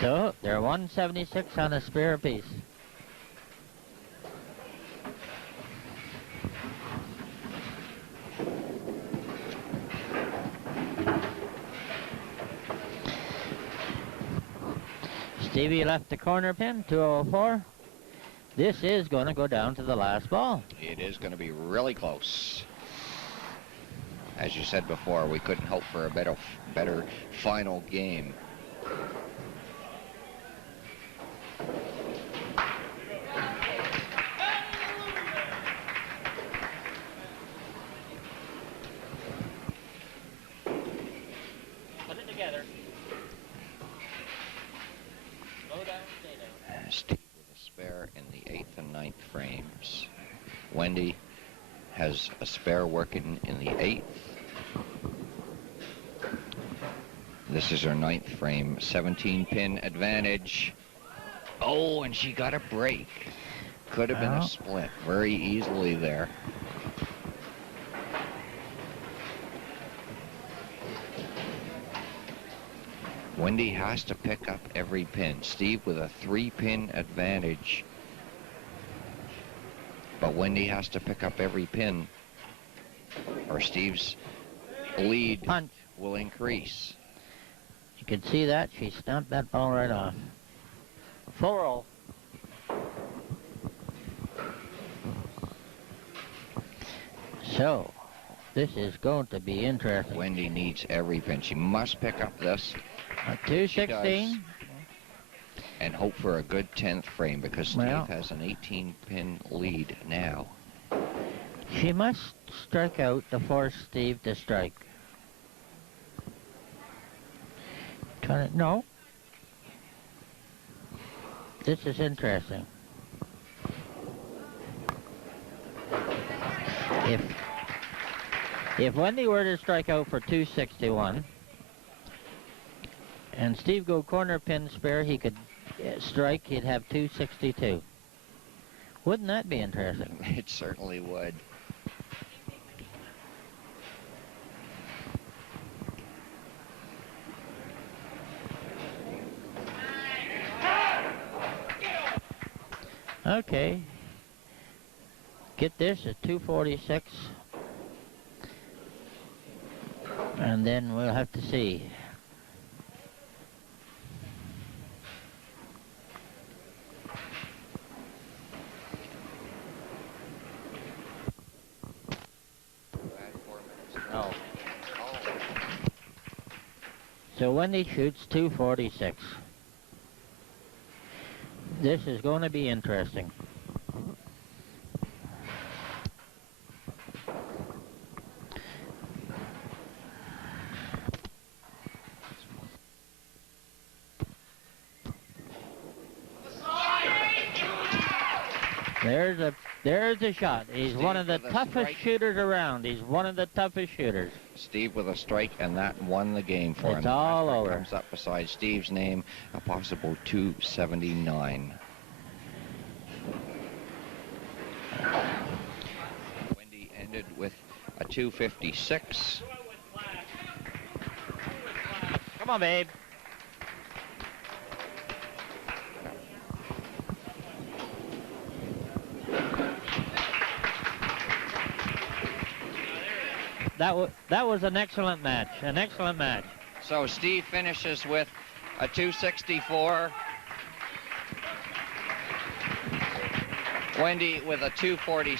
So they're 176 on a spare piece. Stevie left the corner pin, 204. This is going to go down to the last ball. It is going to be really close. As you said before, we couldn't hope for a better final game. Put it together. Slow down, stay down. Steve with a spare in the 8th and 9th frames. Wendy has a spare working in the 8th. This is her 9th frame, 17-pin advantage. Oh, and she got a break. Could have been a split very easily there. Wendy has to pick up every pin. Steve with a 3-pin advantage. But Wendy has to pick up every pin. or Steve's lead Punch. will increase. You can see that. She stumped that ball right off. Full roll. So, this is going to be interesting. Wendy needs every pin. She must pick up this. A 216. And hope for a good 10th frame, because Steve has an 18-pin lead now. She must strike out to force Steve to strike. No. This is interesting. If Wendy were to strike out for 261, and Steve go corner pin spare, he could strike, he'd have 262. Wouldn't that be interesting? It certainly would. Okay. Get this at 246. And then we'll have to see. Oh. So Wendy shoots 246. This is going to be interesting. There's a shot. He's Steve one of the toughest strike. shooters around. He's one of the toughest shooters. Steve with a strike, and that won the game for him. It's all That's what over. comes up beside Steve's name, a possible 279. Wendy ended with a 256. Come on, babe. That was an excellent match. An excellent match. So Steve finishes with a 264. Wendy with a 246.